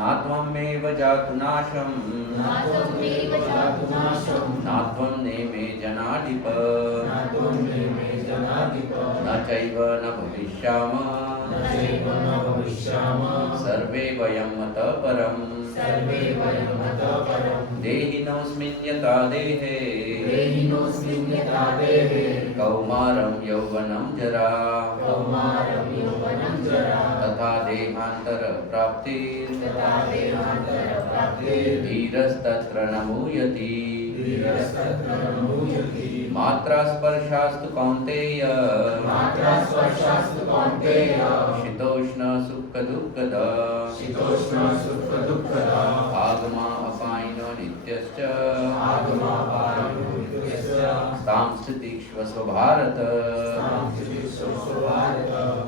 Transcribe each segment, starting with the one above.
नात्वमेव जातु नाशं नात्वं नेमे जनाधिप न चैव न भविष्यामः सर्वे वयं मतः परम् देहिनोऽस्मिन् यथा देहे कौमारं यौवनं जरा तथा देहान्तरप्राप्तिर्धीरस्तत्र न मूयति मात्रा स्पर्शास्तु कौन्तेय शीतोष्ण सुख दुःखदा आगमा अपायिनो नित्यश्च तां स्थितिक्ष्व स्वभारत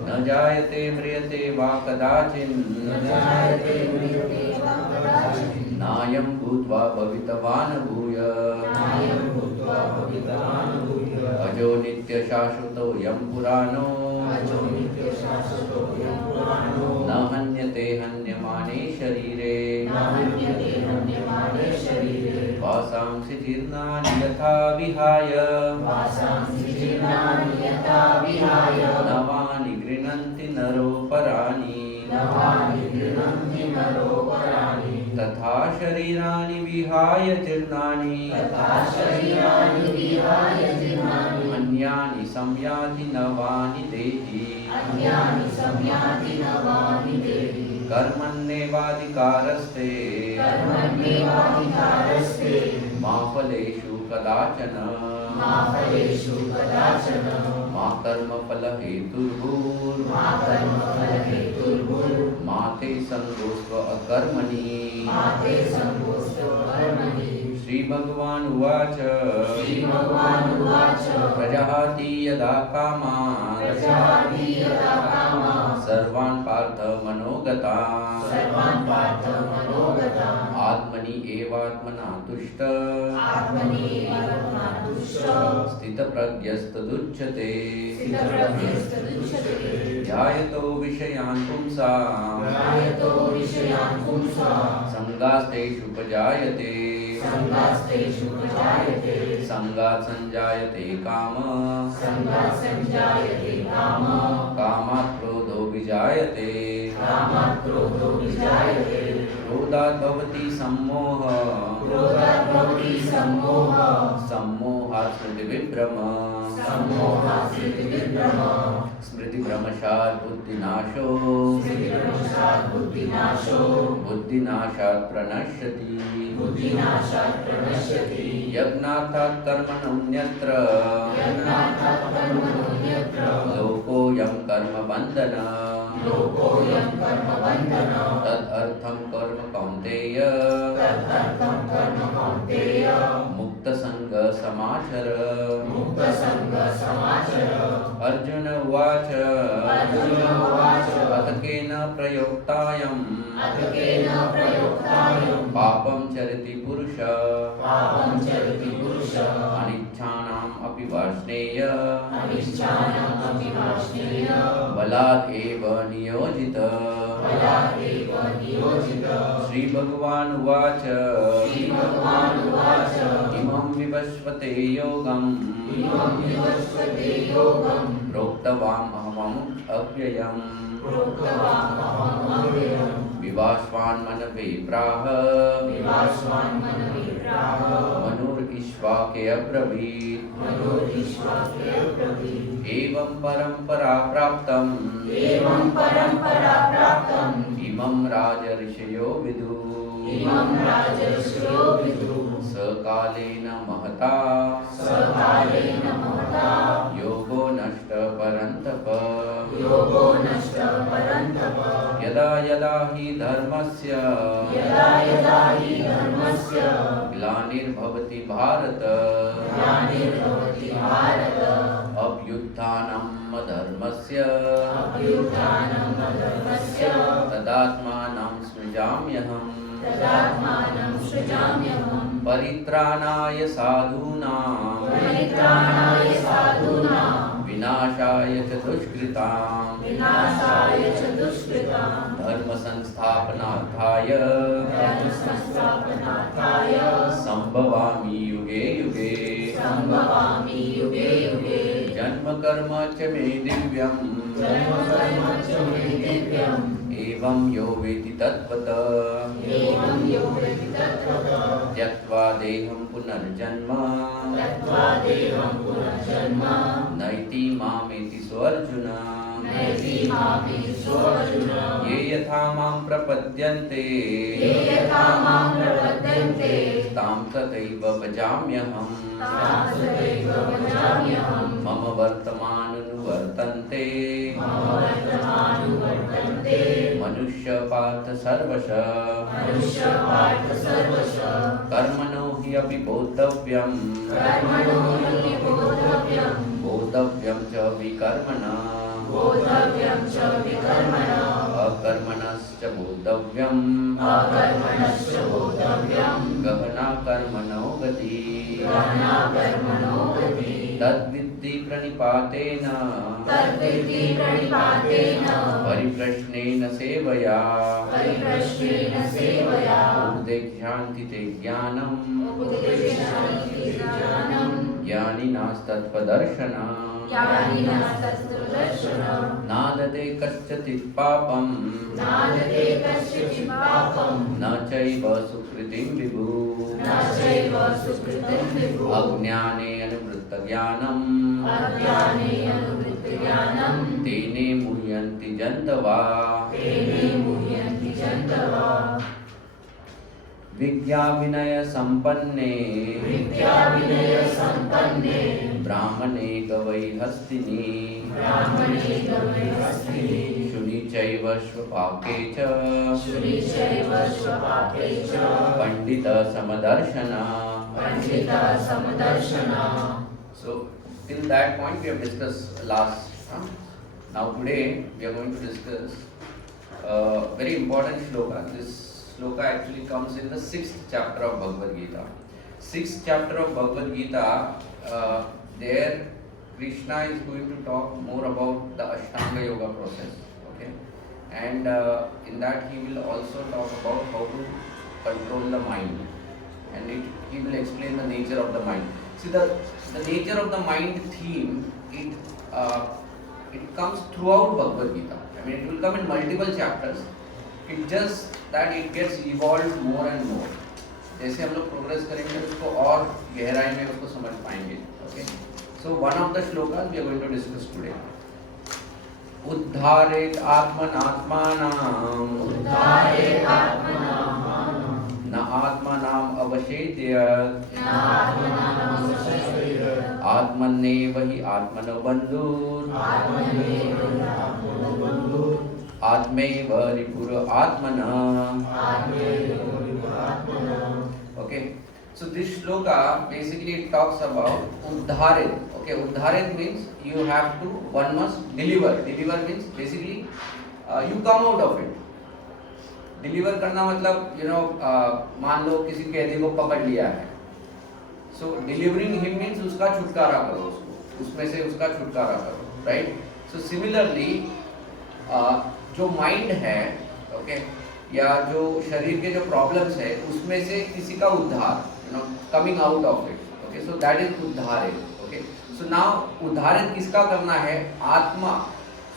न जायते म्रियते वा कदाचिन् नायं भूत्वा भवितवान् भूय अजो नित्यशाश्वतोऽयं पुराणो न हन्यते हन्यमाने शरीरे वासांसि जीर्णानि यथा विहाय नवानि गृह्णन्ति नरोपराणि तथा शरीराणि विहाय जीर्णानि अन्यानि संयाति नवानि देहि कर्मण्येवाधिकारस्ते मा फलेषु कदाचन मा कर्मफलहेतुर्भूर्मा ते सङ्गोऽस्त्व अकर्मणि श्रीभगवानुवाच प्रजहाति यदा कामान् सर्वान् पार्थ मनोगतान् आत्मनि एवात्मना तुष्ट स्थितप्रज्ञस्तदुच्यते ध्यायतो विषयान् पुंसाम् संगास्तेषुपजायते संगात् संजायते काम कामात् क्रोधो विजायते क्रोधात् भवति सम्मोहः सम्मोहात् स्मृतिविभ्रम स्मृतिभ्रमशात् बुद्धिनाशो बुद्धिनाशात् प्रणश्यति यज्ञार्थात् कर्मण्यन्यत्र लोकोऽयं कर्मबन्धनः तदर्थं कर्म कौन्तेय मुक्तसंग समाचर अर्जुन उवाच अथ केन प्रयोक्तायं पापं चरति पुरुषः अनिच्छानाम् अपि वार्ष्णेय बलात् एव नियोजितः श्रीभगवानुवाच इमं विवस्वते योगं प्रोक्तवामहम् अव्ययम् विवास्वान्मनवे प्राह मनुर्ईश्वाके अब्रवीत् एवं परम्परा प्राप्तम् इमं राजर्षयो विदुः सकालेन महता योगो नष्ट परन्तप यदा यदा हि धर्मस्य ग्लानिर्भवति भारत अभ्युत्थानम् अधर्मस्य तदात्मानं सृजाम्यहम् परित्राणाय साधूनां विनाशाय च दुष्कृताम् विनाशाय च दुष्कृतां धर्म संस्थापनार्थाय संभवामि युगे युगे संभवामि युगे युगे जन्म कर्म च मे दिव्यम् एवं यो वेति तत्त्वतः त्यक्त्वा देहं पुनर्जन्म नैति मामेति सोऽर्जुन ये यथा मां प्रपद्यन्ते तां तथैव भजाम्यहम् मम वर्तमानुवर्तन्ते मनुष्य पार्थ सर्वशः कर्मणो हि अपि बोद्धव्यम् बोद्धव्यं च विकर्मणा अकर्मणश्च बोद्धव्यम् गहना कर्मणो गति तद्विद्धि प्रणिपातेन परिप्रश्नेन सेवया उपदेक्ष्यन्ति ते ज्ञानम् ज्ञानिनास्तत्त्वदर्शनम् नादते कश्चित् पापं न चैव सुकृतिं विभुः अज्ञाने अनुवृत्तज्ञानम् तेने मुह्यन्ति जन्तवः विद्या विनय संपन्ने ब्राह्मणे गवैहस्तिनि शुनि चैव स्वपाके च पंडित समदर्शन. So till that point we have discussed last. Now today we are going to discuss very important shloka. This shloka actually comes in the 6th chapter of Bhagavad Gita. 6th chapter of Bhagavad Gita, there Krishna is going to talk more about the Ashtanga Yoga process. Okay, and in that he will also talk about how to control the mind, and he will explain the nature of the mind. See, the nature of the mind theme, it comes throughout Bhagavad Gita. I mean, it will come in multiple chapters. It just that it gets evolved more and more. जैसे हम लोग progress करेंगे उसको और गहराई में उसको समझ पाएंगे. Okay. So one of the shlokas we are going to discuss today. उद्धारेत आत्मनात्मानां न आत्मनाम अवशेद्यत् आत्मन्नेव हि आत्मनो बन्धुः आत्मैव रिपुर आत्मनः. Okay, so this shloka basically it talks about uddharit. Okay, uddharit means you have to, one must deliver. Deliver means basically you come out of it. Deliver करना मतलब मान लो किसी कैदी को पकड़ लिया है. So delivering him means उसका छुटकारा करो, उसमें से उसका छुटकारा करो, right? So similarly जो माइंड है, ओके, या जो शरीर के जो प्रॉब्लम्स है उसमें से किसी का उद्धार, coming out of it. Okay, so that is उद्धारित. ओके, सो नाउ उद्धारित किसका करना है? आत्मा.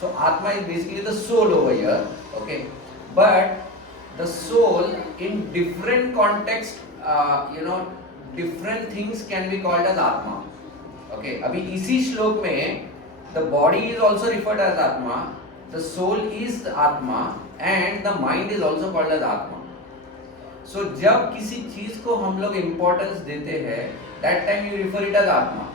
So atma is basically the soul over here. Okay, but the soul in different context, different things can be called as atma. Okay, अभी इसी श्लोक में the body is also referred as atma, the soul is the atma and the mind is also called as atma. So जब किसी चीज को हम लोग इम्पोर्टेंस देते हैं, that time you refer it as atma.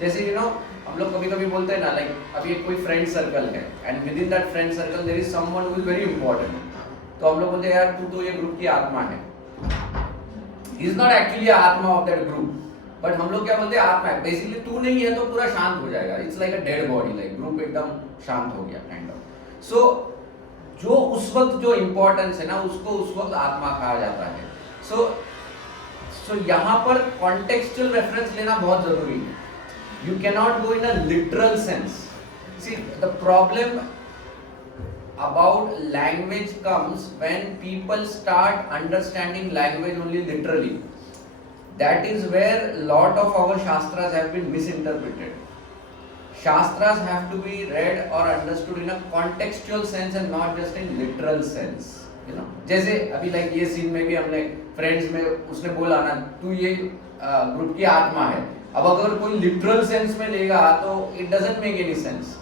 जैसे हम लोग कभी कभी बोलते हैं ना, लाइक अभी कोई फ्रेंड सर्कल है and within that friend circle there is someone who is very important. तो हम लोग बोलते हैं यार तू तो ये ग्रुप की आत्मा है. ही इज नॉट एक्चुअली आत्मा ऑफ दैट ग्रुप, बट हम लोग क्या बोलते हैं? आत्मा है. बेसिकली तू नहीं है तो पूरा शांत हो जाएगा. It's like a dead body, like group एकदम शांत हो गया काइंड ऑफ. सो जो उस वक्त जो इंपॉर्टेंस है ना, उसको उस वक्त आत्मा कहा जाता है. सो यहाँ पर कॉन्टेक्सचुअल रेफरेंस लेना बहुत जरूरी है. You can not go in a literal sense. See the problem about language comes when people start understanding language only literally. That is where lot of our shastras have been misinterpreted. Shastras have to be read or understood in a contextual sense and not just in literal sense. You know, जैसे अभी like ये scene में भी हमने friends में उसने बोला ना तू ये ग्रुप की आत्मा है. अब अगर कोई लिटरल सेंस में लेगा तो it doesn't make any sense,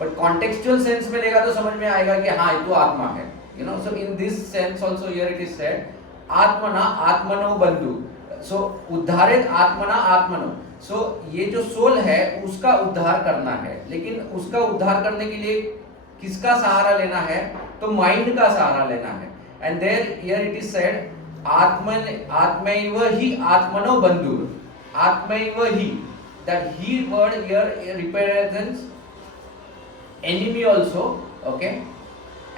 but contextual sense में लेगा तो समझ में आएगा कि हाँ ये तो आत्मा है. You know, so in this sense also here it is said आत्मना आत्मनो बंधु. सो उद्धारित आत्मना आत्मनो. सो ये जो सोल है उसका उद्धार करना है, लेकिन उसका उद्धार करने के लिए किसका सहारा लेना है? तो माइंड का सहारा लेना है. And there here it is said आत्मैव ही आत्मनो बंधु. आत्मैव ही, that he word here represents enemy also, okay,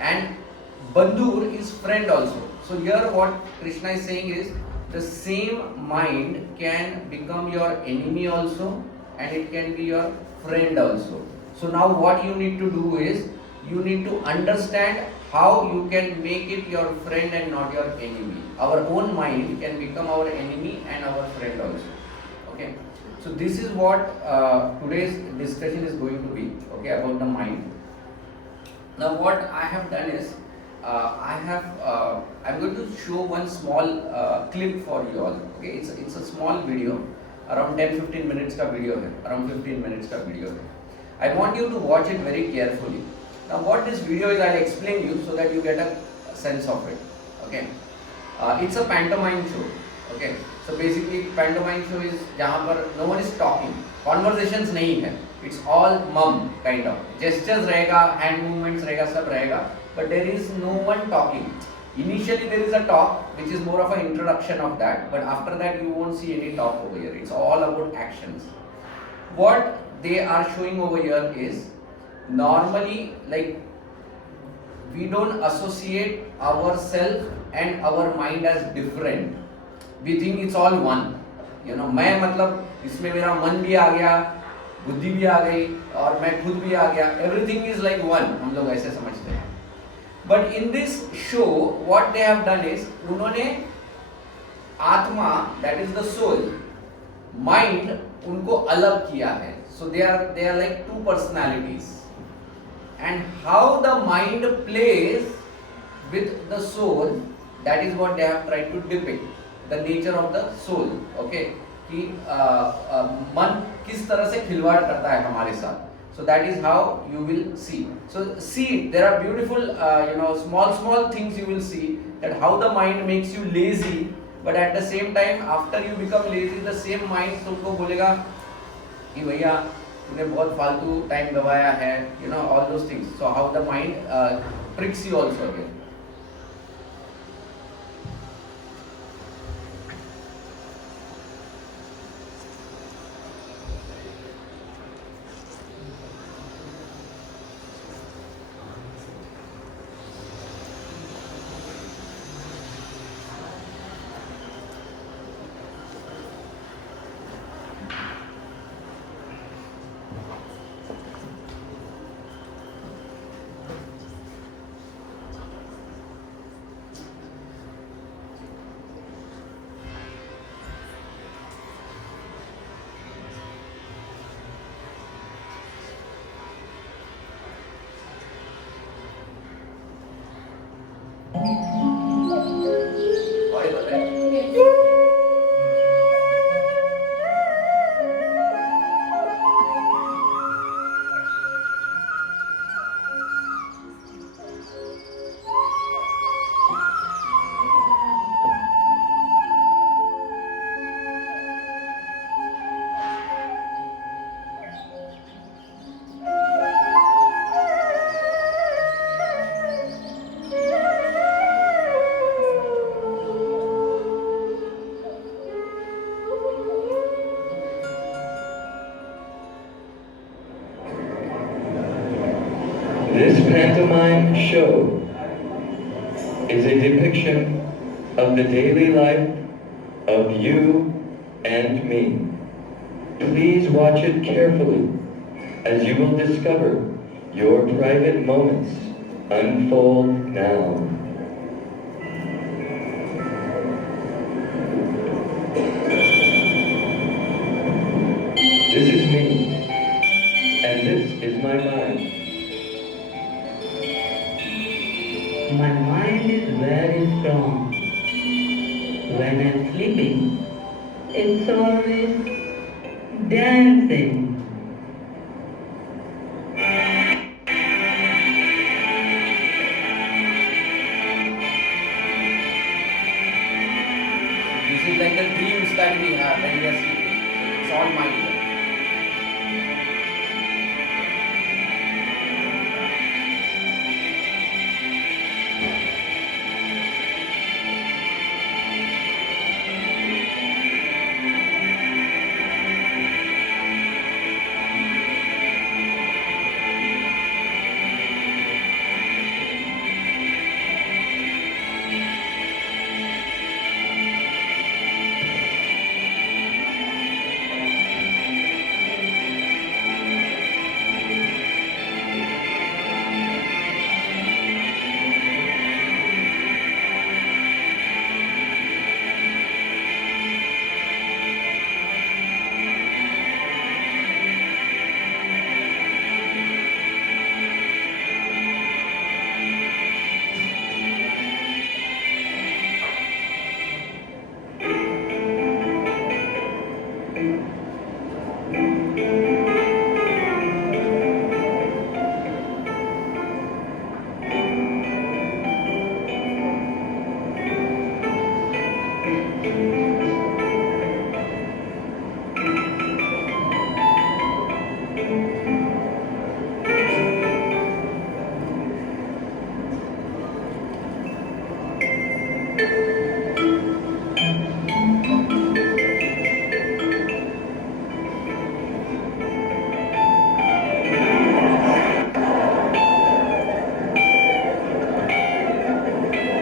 and bandhur is friend also. So here what Krishna is saying is the same mind can become your enemy also and it can be your friend also. So now what you need to do is you need to understand how you can make it your friend and not your enemy. Our own mind can become our enemy and our friend also. Okay, so this is what today's discussion is going to be, okay, about the mind. Now what I have done is I'm going to show one small clip for you all. Okay, it's a small video, around 10-15 minutes का video है, around 15 minutes का video है. I want you to watch it very carefully. Now what this video is, I'll explain you so that you get a sense of it. Okay, it's a pantomime show. Okay, so basically pantomime show is जहाँ पर no one is talking, conversations नहीं है, it's all mum kind of, gestures रहेगा, hand movements रहेगा, सब रहेगा, but there is no one talking. Initially there is a talk which is more of an introduction of that, but after that you won't see any talk over here. It's all about actions. What they are showing over here is normally like we don't associate ourselves and our mind as different. We think it's all one. You know, मैं मतलब इसमें मेरा मन भी आ गया, बुद्धि भी आ गई और मैं खुद भी आ गया. Everything is like one. हम लोग ऐसे समझते हैं. But in this show, what they have done is उन्होंने आत्मा, that is the soul, mind उनको अलग किया है. So they are like two personalities. And how the mind plays with the soul, that is what they have tried to depict. The nature of the soul, okay, कि मन किस तरह से खिलवाड़ करता है हमारे साथ. So that is how you will see. So see, there are beautiful, small things you will see that how the mind makes you lazy, but at the same time, after you become lazy, the same mind तुमको बोलेगा कि भैया तूने बहुत फालतू time गवाया है. You know, all those things. So how the mind tricks you also again. This pantomime show is a depiction of the daily life of you and me. Please watch it carefully, as you will discover your private moments unfold now. This is me, and this is my mind. My mind is very strong. When I'm sleeping, it's always dancing. This is like the dreams that we have when we are sleeping. It's all mind.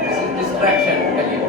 This is distraction, tell you.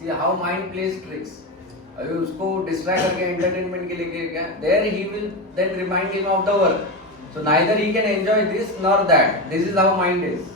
See how mind plays tricks. अभी उसको distract करके entertainment के लिए गया there he will then remind him of the work so neither he can enjoy this nor that this is how mind is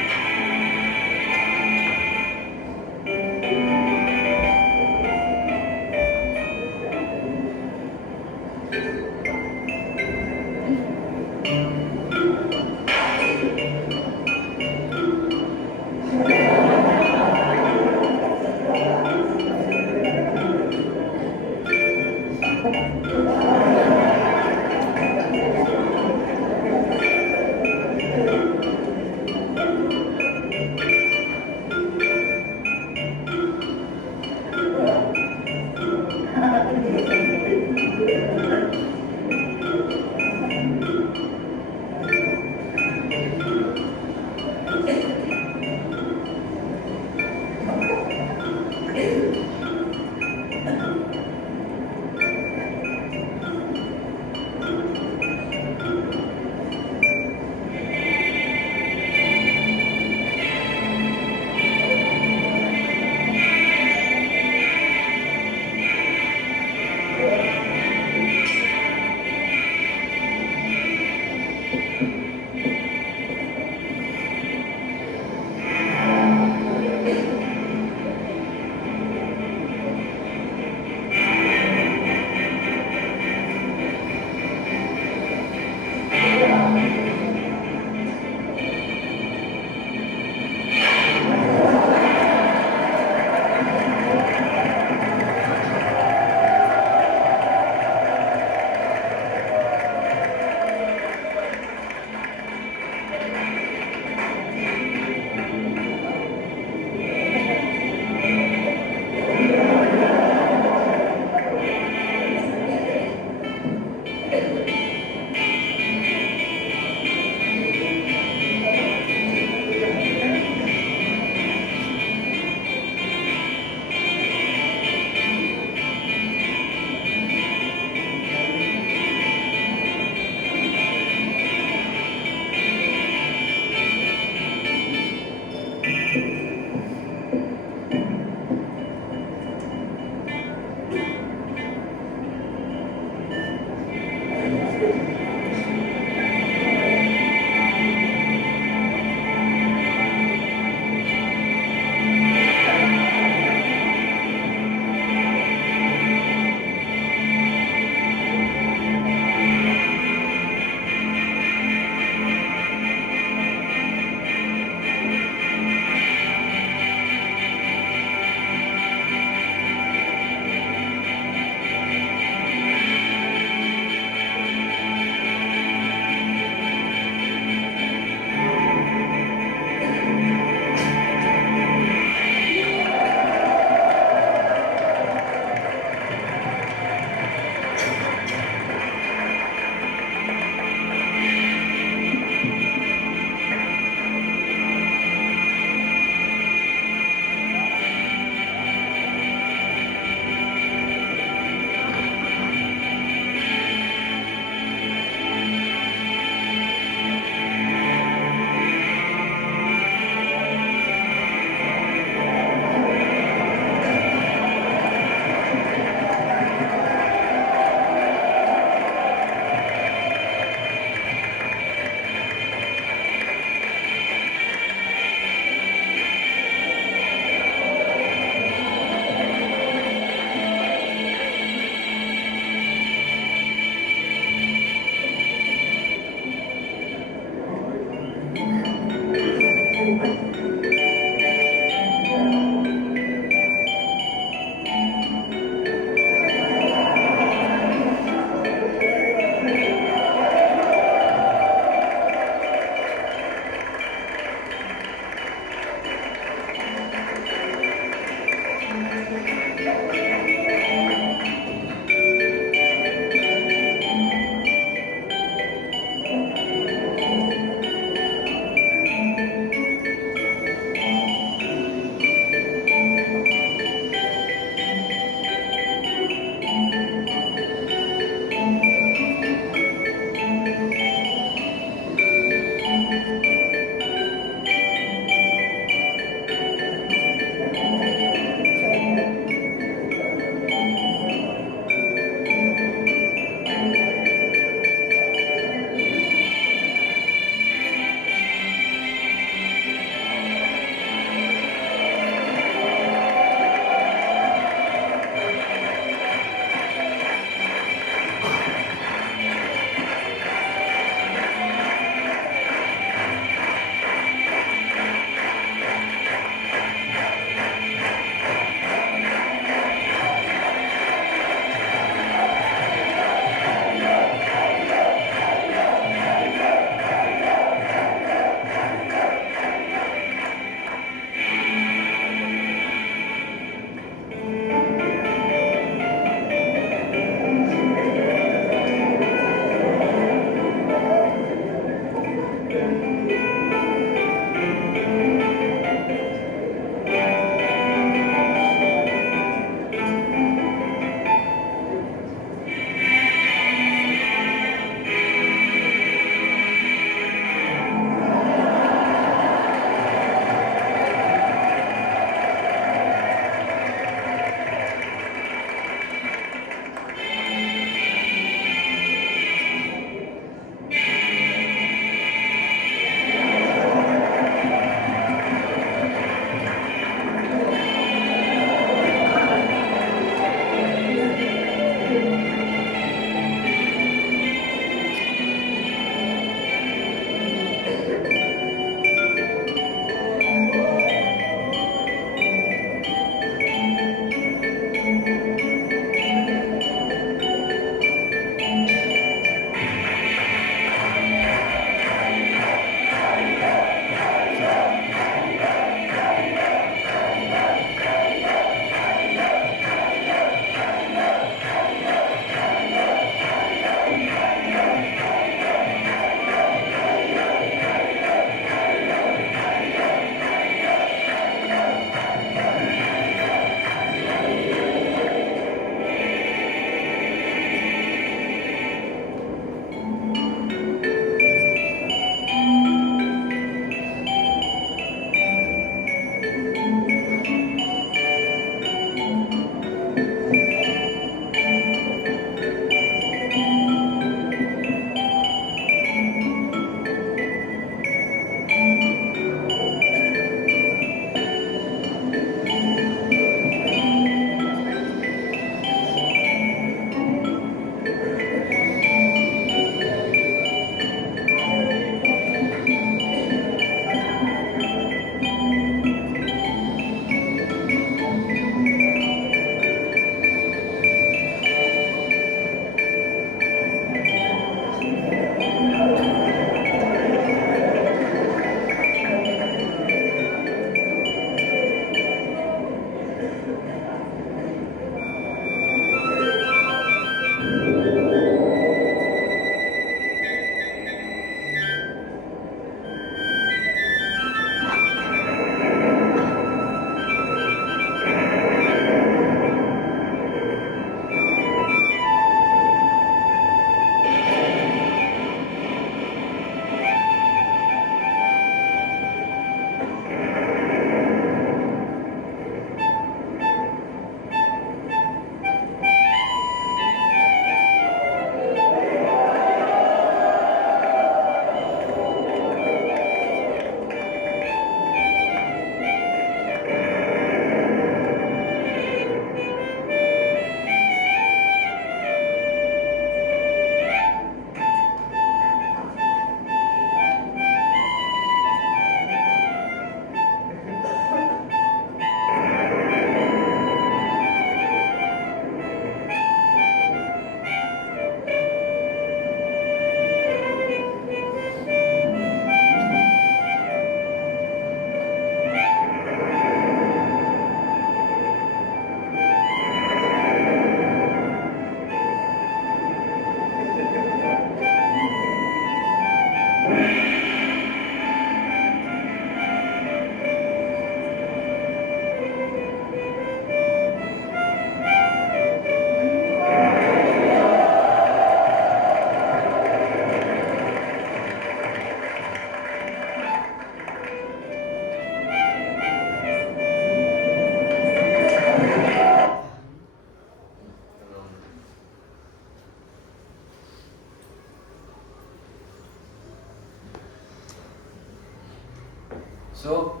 So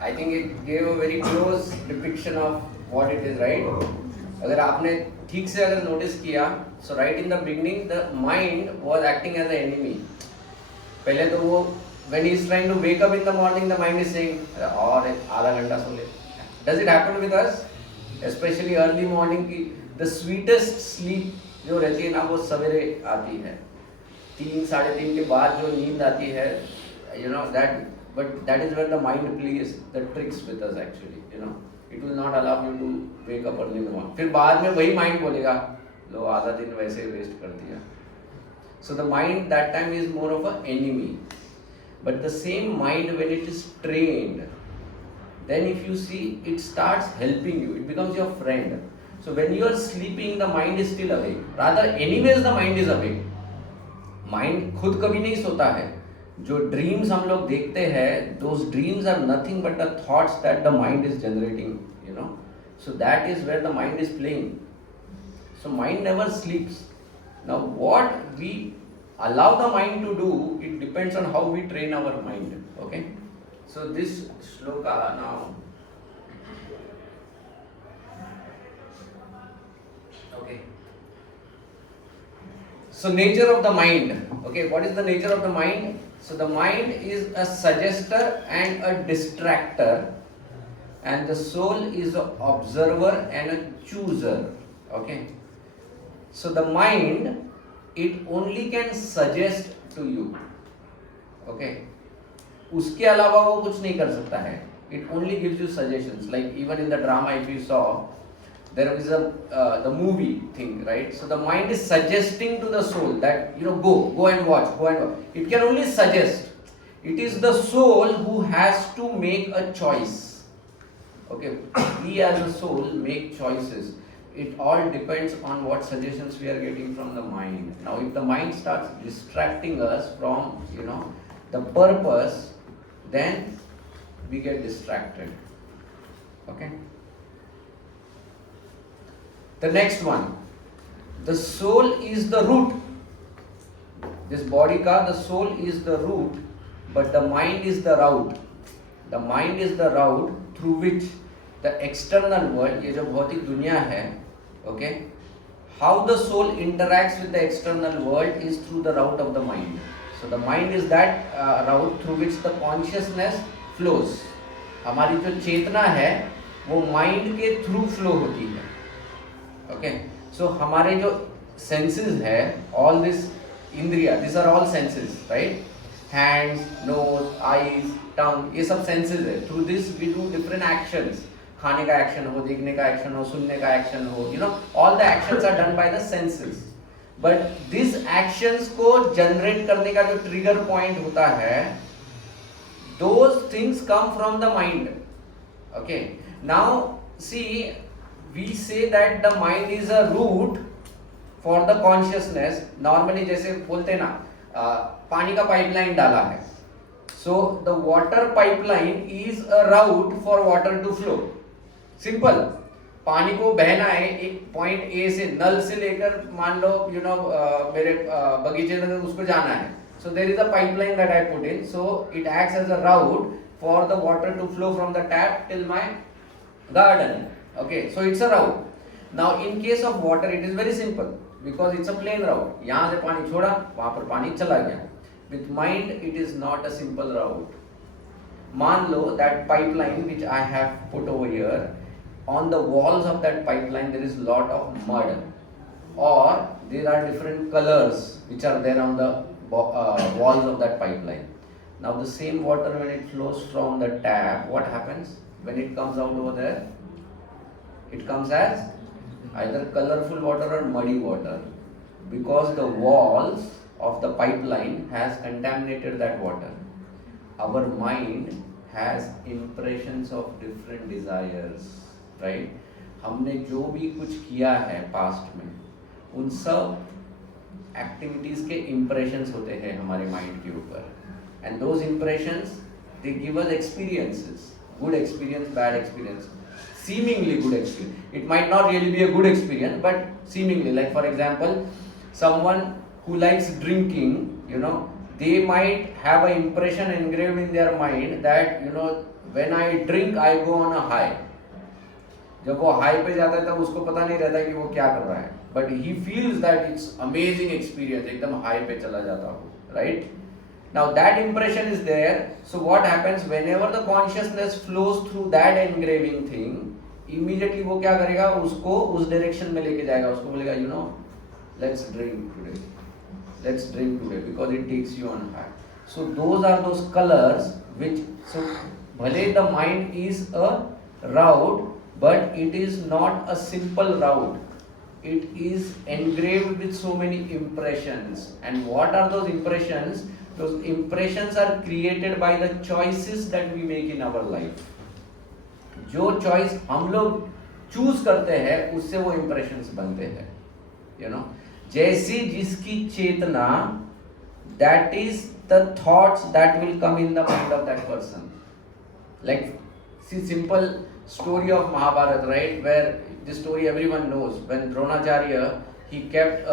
I think it gave a very close depiction of what it is, right? अगर आपने ठीक से अगर notice किया, so right in the beginning the mind was acting as an enemy. पहले तो वो when he is trying to wake up in the morning, the mind is saying और आधा घंटा सो ले. Does it happen with us? Especially early morning की the sweetest sleep जो रहती है ना वो सवेरे आती है. 3-3:30 के बाद जो नींद आती है, you know that, but that is where the mind plays the tricks with us actually, you know. It will not allow you to wake up early in the morning. फिर बाद में वही mind बोलेगा, लो आधा दिन वैसे वेस्ट कर दिया. So the mind that time is more of an enemy. But the same mind when it is trained, then if you see, it starts helping you. It becomes your friend. So when you are sleeping, the mind is still awake. Rather, anyways the mind is awake. Mind खुद कभी नहीं सोता है. जो dreams हम लोग देखते हैं, those dreams are nothing but the thoughts that the mind is generating, you know. So that is where the mind is playing. So mind never sleeps. Now what we allow the mind to do, it depends on how we train our mind. Okay. So this shloka now. Okay. So nature of the mind. Okay, what is the nature of the mind? So the mind is a suggester and a distractor, and the soul is an observer and a chooser. Okay. So the mind, it only can suggest to you. Okay. उसके अलावा वो कुछ नहीं कर सकता है. It only gives you suggestions. Like even in the drama, if you saw, there is the movie thing, right? So the mind is suggesting to the soul that, you know, go and watch, go and watch. It can only suggest. It is the soul who has to make a choice. Okay, we as a soul make choices. It all depends on what suggestions we are getting from the mind. Now, if the mind starts distracting us from, you know, the purpose, then we get distracted. Okay. The next one, the soul is the root. This body ka, the soul is the root, but the mind is the route. The mind is the route through which the external world, ये जो भौतिक दुनिया है, okay, how the soul interacts with the external world is through the route of the mind. So the mind is that route through which the consciousness flows. हमारी जो चेतना है, वो mind के through flow होती है. Okay, so हमारे जो senses है, all this इंद्रिया, these are all senses, right? Hands, nose, eyes, tongue, ये सब senses है. Through this we do different actions. खाने का action हो, देखने का action हो, सुनने का action हो, you know, all the actions are done by the senses. But these actions को generate करने का जो trigger point होता है, those things come from the mind. Okay, now see, we say that the mind is a root for the consciousness. Normally जैसे बोलते हैं ना, पानी का पाइपलाइन डाला है, so the water pipeline is a route for water to flow. Simple. पानी को बहना है एक पॉइंट ए से, नल से लेकर मान लो, you know, मेरे बगीचे तक उसको जाना है. So there is a pipeline that I put in, so it acts as a route for the water to flow from the tap till my garden. Okay, so it's a route. Now in case of water it is very simple because it's a plain route. यहाँ से पानी छोड़ा, वहाँ पर पानी चला गया. With mind it is not a simple route. मान लो that pipeline which I have put over here, on the walls of that pipeline there is lot of mud, or there are different colors which are there on the walls of that pipeline. Now the same water when it flows from the tap, what happens? When it comes out over there, it comes as either colorful water or muddy water, because the walls of the pipeline has contaminated that water. Our mind has impressions of different desires, right? हमने जो भी कुछ किया है past में, उन सब activities के impressions होते हैं हमारे माइंड के ऊपर, and those impressions they give us experiences, good experience, bad experience, seemingly good experience. It might not really be a good experience, but seemingly, like for example, someone who likes drinking, you know, they might have an impression engraved in their mind that when I drink I go on a high. जब वो high पे जाता है तब उसको पता नहीं रहता कि वो क्या कर रहा है, but he feels that it's amazing experience, एकदम हाई पे चला जाता हो, right? Now that impression is there. So what happens whenever the consciousness flows through that engraving thing, immediately वो क्या करेगा, उसको उस डायरेक्शन में लेके जाएगा. उसको बोलेगा let's drink today because it takes you on high. So those are those colours which, so भले the mind is a route, but it is not a simple route. It is engraved with so many impressions. And what are those impressions? Those impressions are created by the choices that we make in our life. जो choice हम लोग choose करते हैं उससे वो impressions बनते हैं. जैसी जिसकी चेतना, that is the thoughts that will come in the mind of that person. Like, see, simple story of Mahabharata, right? Where this story everyone knows. When Dronacharya, he kept a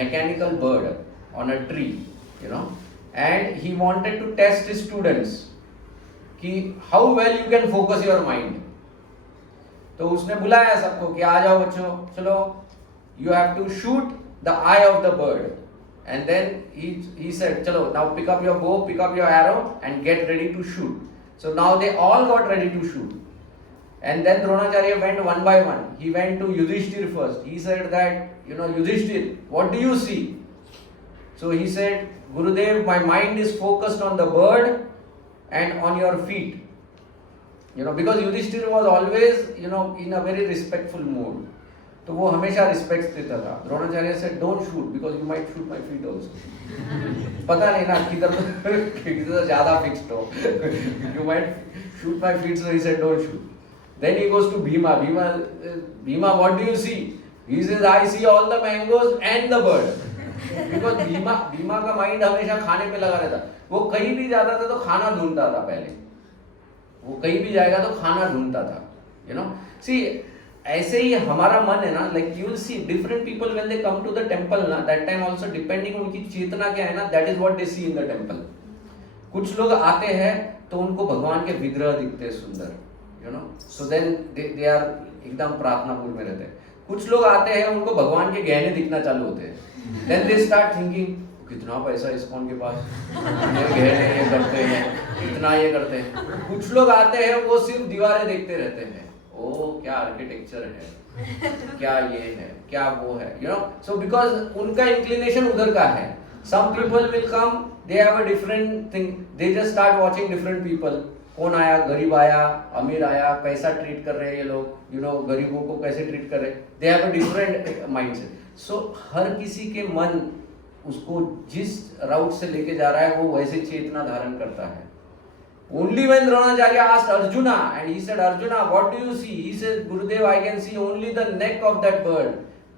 mechanical bird on a tree, and he wanted to test his students कि how well you can focus your mind. तो उसने बुलाया सबको कि आ जाओ बच्चों, चलो, you have to shoot the eye of the bird. And then he said, चलो, now pick up your bow, pick up your arrow and get ready to shoot. So now they all got ready to shoot. And then Dronacharya went one by one. He went to Yudhishthir first. He said that, Yudhishthir, what do you see? So he said, Gurudev, my mind is focused on the bird and on your feet. Because Yudhishthir was always, in a very respectful mood. तो वो हमेशा respect देता था. द्रोणाचार्य से don't shoot because you might shoot my feet also. पता नहीं ना किधर ज्यादा फिक्स्ड हो, you might shoot my feet, so he said don't shoot. Then he goes to Bhima. Bhima what do you see? He says I see all the mangoes and the bird. Because Bhima का mind हमेशा खाने पे लगा रहता. वो कहीं भी जाता था तो खाना ढूंढता था. पहले वो कहीं भी जाएगा तो खाना ढूंढता था. सी ऐसे ही हमारा मन है ना, like you will see different people when they come to the temple ना, दैट टाइम आल्सो डिपेंडिंग उनकी चेतना क्या है ना, that is what they see in the temple. कुछ लोग आते हैं तो उनको भगवान के विग्रह दिखते हैं सुंदर, सो देन दे आर एकदम प्रार्थना मूड में रहते हैं. कुछ लोग आते हैं उनको भगवान के गहने दिखना चालू होते हैं. देन दे स्टार्ट थिंकिंग कितना पैसा इस्कॉन के पास, गहने ये करते हैं, इतना ये करते हैं. कुछ लोग आते हैं वो सिर्फ दीवारें देखते रहते हैं. ओ क्या आर्किटेक्चर है, क्या ये है, क्या वो है, सो बिकॉज उनका इंक्लिनेशन उधर का है. Some people will come, they have a different thing, they just start watching different people. कौन आया, गरीब आया, अमीर आया, कैसा ट्रीट कर रहे हैं ये लोग, गरीबों को कैसे ट्रीट कर रहे हैं. They have a different mindset. So हर किसी के मन उसको जिस राउट से लेके जा रहा है वो वैसे चेतना धारण करता है. Only when Dronacharya asked Arjuna, and he said, Arjuna, what do you see? He says, Gurudev, I can see only the neck of that bird.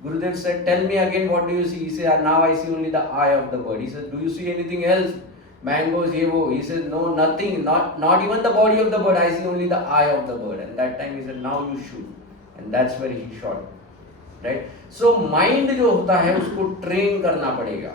Gurudev said, tell me again, what do you see? He said, now I see only the eye of the bird. He said, do you see anything else? Mangoes, ye wo. He said, no, nothing, not even the body of the bird. I see only the eye of the bird. And that time he said, now you shoot. And that's where he shot. Right? So mind जो होता है उसको train करना पड़ेगा.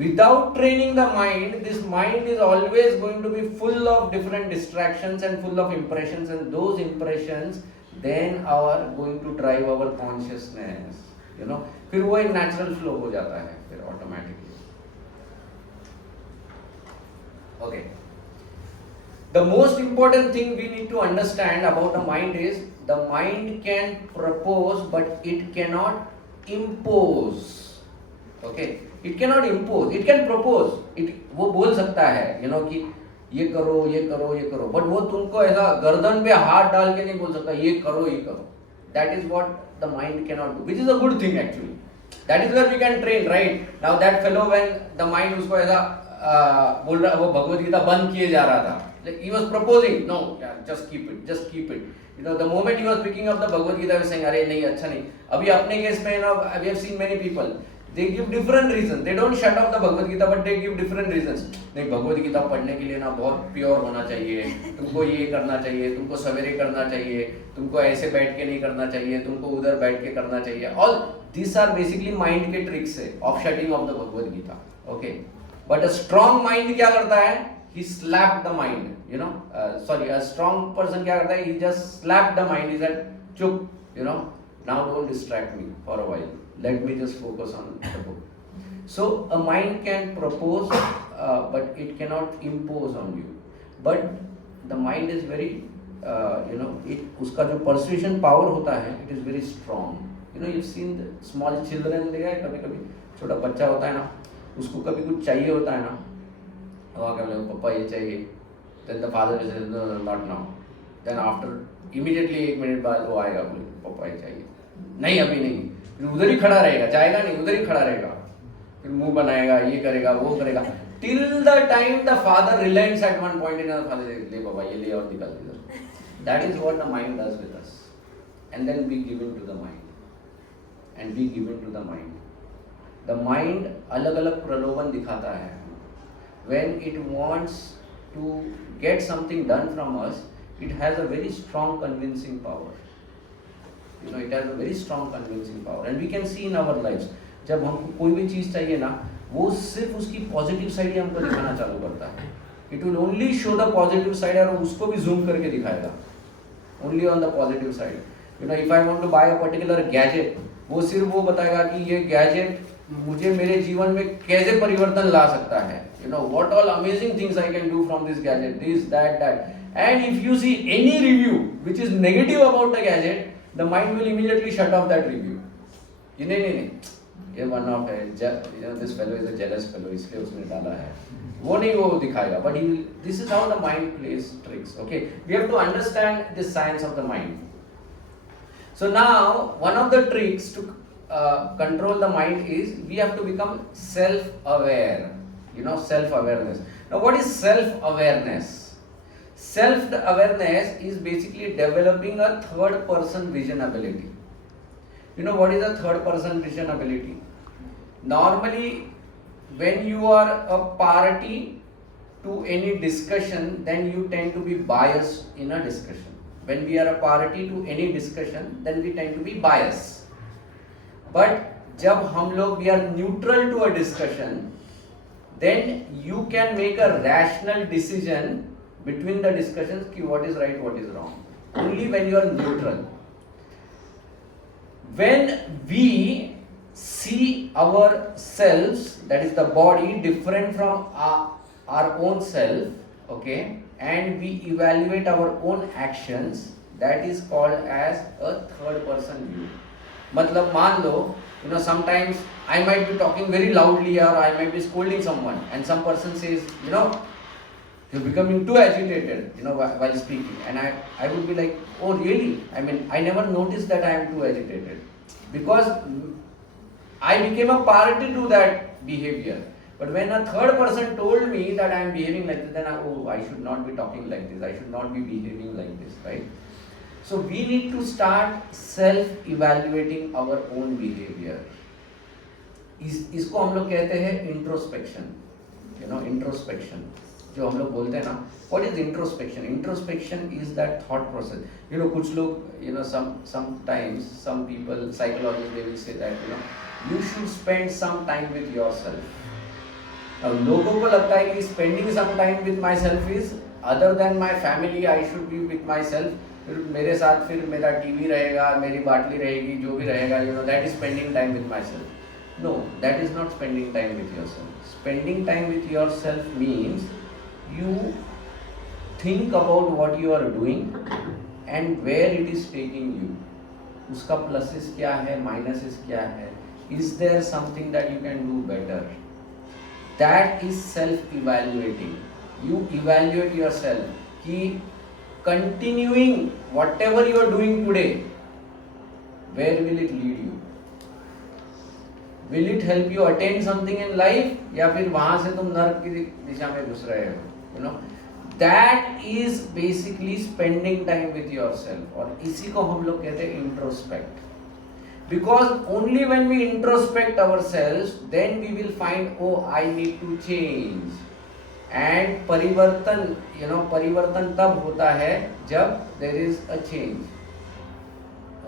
Without training the mind, this mind is always going to be full of different distractions and full of impressions, and those impressions then are going to drive our consciousness. फिर वो एक natural flow हो जाता है फिर automatically. Okay. The most important thing we need to understand about the mind is the mind can propose, but it cannot impose. Okay. It cannot impose, it can propose. वो बोल सकता है कि ये करो ये करो ये करो, बट वो तुमको ऐसा गर्दन पे हाथ डाल के नहीं बोल सकता ये करो ये करो. That is what the mind cannot do, which is a good thing actually. That is where we can train, right? Now that fellow, when the mind उसको ऐसा बोल रहा, वो भगवद गीता बंद किए जा रहा था, he was proposing, no, just keep it. The moment he was picking up the Bhagavad Gita, he was saying, अरे नहीं अच्छा नहीं. अभी अपने केस में we have seen many people they give different reasons. They don't shut off the Bhagavad Gita, but they give different reasons. नहीं, भगवद गीता पढ़ने के लिए ना बहुत प्योर होना चाहिए, तुमको ये करना चाहिए, तुमको सवेरे करना चाहिए, तुमको ऐसे बैठ के नहीं करना चाहिए, तुमको उधर बैठ के करना चाहिए. All these are basically mind के tricks है of shutting off the Bhagavad Gita. Okay, but a strong mind क्या करता है? He slapped the mind. You know, a strong person क्या करता है? He just slapped the mind. He said, चुप, you know, now don't distract me for a while. Let me just focus on the book. So a mind can propose, but it cannot impose on you. But the mind is very, उसका जो persuasion power होता है, it is very strong. You know, you've seen the small children, देखा है कभी-कभी छोटा बच्चा होता है ना, उसको कभी कुछ चाहिए होता है ना, वहाँ क्या बोले पापा ये चाहिए, then the father says no, not now. Then after immediately 1 minute बाद वो आएगा बोले पापा ये चाहिए, नहीं अभी नहीं, फिर उधर ही खड़ा रहेगा, जाएगा नहीं, उधर ही खड़ा रहेगा, फिर मुंह बनाएगा, ये करेगा, वो करेगा, till the time the father relents at one point in the father ले बाबा ये ले और निकाल इधर. That is what the mind does with us, and then we give in to the mind, and we give in to the mind. The mind अलग-अलग प्रलोभन दिखाता है. When it wants to get something done from us, it has a very strong convincing power. You know, it has a very strong convincing power, and we can see in our lives. जब हमको कोई भी चीज़ चाहिए ना, वो सिर्फ उसकी positive side ही हमको दिखाना चालू करता है. It will only show the positive side और उसको भी zoom करके दिखाएगा. Only on the positive side. You know, if I want to buy a particular gadget, वो सिर्फ वो बताएगा कि ये gadget मुझे मेरे जीवन में कैसे परिवर्तन ला सकता है. You know, what all amazing things I can do from this gadget, this, that. And if you see any review which is negative about the gadget, the mind will immediately shut off that review. नहीं, ये one off है, you know, this fellow is a jealous fellow, इसलिए उसने डाला है. वो नहीं वो दिखाएगा, but this is how the mind plays tricks. Okay, we have to understand the science of the mind. So now, one of the tricks to control the mind is we have to become self-aware. You know, self-awareness. Now, what is self-awareness? Self-awareness is basically developing a third-person vision ability. You know what is a third-person vision ability? Normally, when you are a party to any discussion, then you tend to be biased in a discussion. When we are a party to any discussion, then we tend to be biased. But जब हम लोग we are neutral to a discussion, then you can make a rational decision between the discussions कि what is right, what is wrong. Only when you are neutral. When we see ourselves, that is the body, different from our own self, okay, and we evaluate our own actions, that is called as a third person view. मतलब मान लो, you know, sometimes I might be talking very loudly or I might be scolding someone, and some person says, you know, you're becoming too agitated, you know, while speaking, and I would be like, oh really? I mean, I never noticed that I am too agitated, because I became a party to that behavior. But when a third person told me that I am behaving like this, then I should not be talking like this, I should not be behaving like this, right? So we need to start self-evaluating our own behavior. इसको हम लोग कहते हैं introspection, you know, introspection. जो हम लोग बोलते हैं ना, what is introspection? Introspection is that thought process. You know, कुछ लोग, you know, sometimes some people, psychologists, they will say that, you know, you should spend some time with yourself. Now, लोगों को लगता है कि spending some time with myself is other than my family, I should be with myself. फिर मेरे साथ फिर मेरा टीवी रहेगा, मेरी बाटली रहेगी, जो भी रहेगा, you know, that is spending time with myself. No, that is not spending time with yourself. Spending time with yourself means you think about what you are doing and where it is taking you. उसका pluses क्या है, minuses क्या है? Is there something that you can do better? That is self-evaluating. You evaluate yourself कि continuing whatever you are doing today, where will it lead you? Will it help you attain something in life, या फिर वहाँ से तुम नर्क की दिशा में घुस रहे हो? You know, that is basically spending time with yourself. और इसी को हम लोग कहते हैं introspect. Because only when we introspect ourselves, then we will find, oh, I need to change. And परिवर्तन, परिवर्तन तब होता है जब there is a change.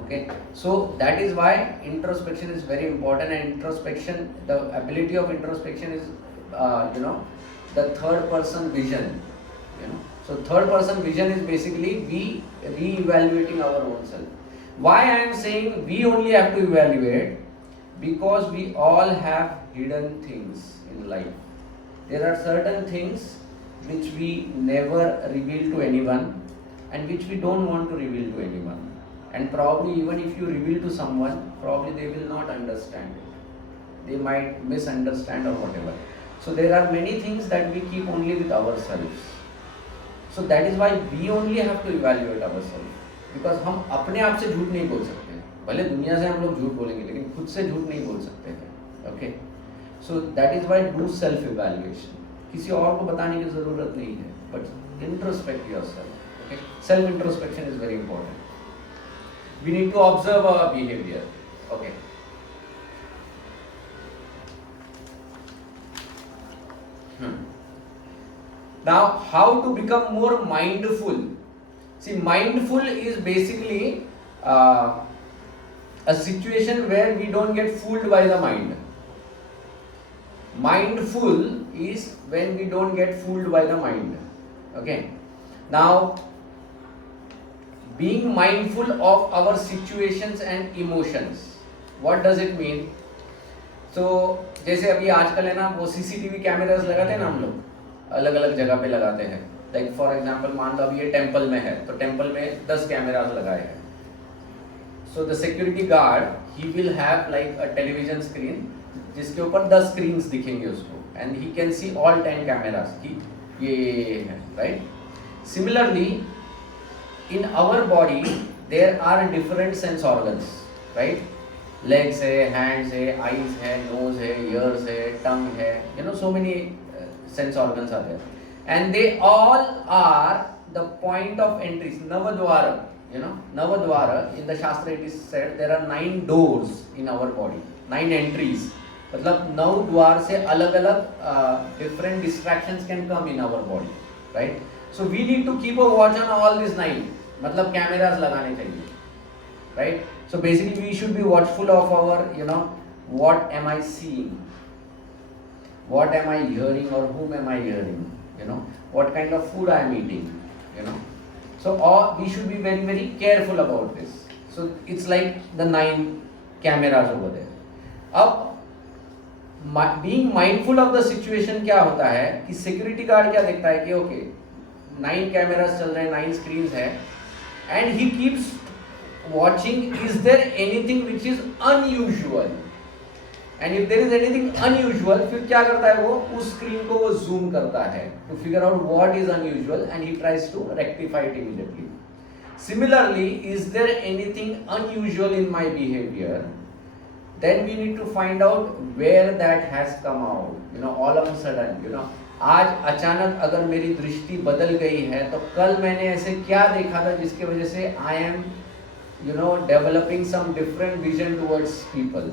Okay, so that is why introspection is very important, and introspection, the ability of introspection is, the third person vision. So third person vision is basically we re-evaluating our own self. Why I am saying we only have to evaluate? Because we all have hidden things in life. There are certain things which we never reveal to anyone and which we don't want to reveal to anyone. And probably even if you reveal to someone, probably they will not understand it. They might misunderstand or whatever. So there are many things that we keep only with ourselves. So that is why we only have to evaluate ourselves. Because हम अपने आप से झूठ नहीं बोल सकते हैं. भले दुनिया से हम लोग झूठ बोलेंगे लेकिन खुद से झूठ नहीं बोल सकते हैं. Okay? So that is why do self evaluation. किसी और को बताने की ज़रूरत नहीं है. But introspect yourself. Okay? Self introspection is very important. We need to observe our behavior. Okay. Now, how to become more mindful? See, mindful is basically a situation where we don't get fooled by the mind. Mindful is when we don't get fooled by the mind. Okay. Now, being mindful of our situations and emotions. What does it mean? So, जैसे अभी आजकल है ना वो CCTV cameras लगाते हैं ना हम लोग अलग अलग जगह पे लगाते हैं. लाइक फॉर एग्जांपल मान लो अभी ये टेंपल में है तो टेंपल में 10 कैमरास लगाए हैं. So the security guard he will have like a television screen जिसके ऊपर 10 स्क्रीन्स दिखेंगे उसको and he can see all 10 cameras की ये है, right. Similarly in our body there are different sense organs, right? Legs है, hands है, eyes है, nose है, ears है, tongue है, so many sense organs are there, and they all are the point of entries. Navadwara, Navadwara in the Shastra it is said there are 9 doors in our body, 9 entries. मतलब 9 द्वार से अलग अलग different distractions can come in our body, right? So we need to keep a watch on all these 9. मतलब cameras लगाने चाहिए, right? So basically we should be watchful of our, what am I seeing, what am I hearing, or whom am I hearing, what kind of food I am eating, So we should be very very careful about this. So it's like the 9 cameras over there. अब being mindful of the situation क्या होता है कि security guard क्या देखता है कि okay 9 cameras चल रहे हैं, 9 स्क्रीन्स हैं, and he keeps watching, is there anything which is unusual, and if there is anything unusual फिर क्या करता है वो उस स्क्रीन को वो जूम करता है to figure out what is unusual and he tries to rectify it immediately. Similarly, is there anything unusual in my behavior, then we need to find out where that has come out, all of a sudden, आज अचानक अगर मेरी दृष्टि बदल गई है तो कल मैंने ऐसे क्या देखा था जिसकी वजह से I am developing some different vision towards people.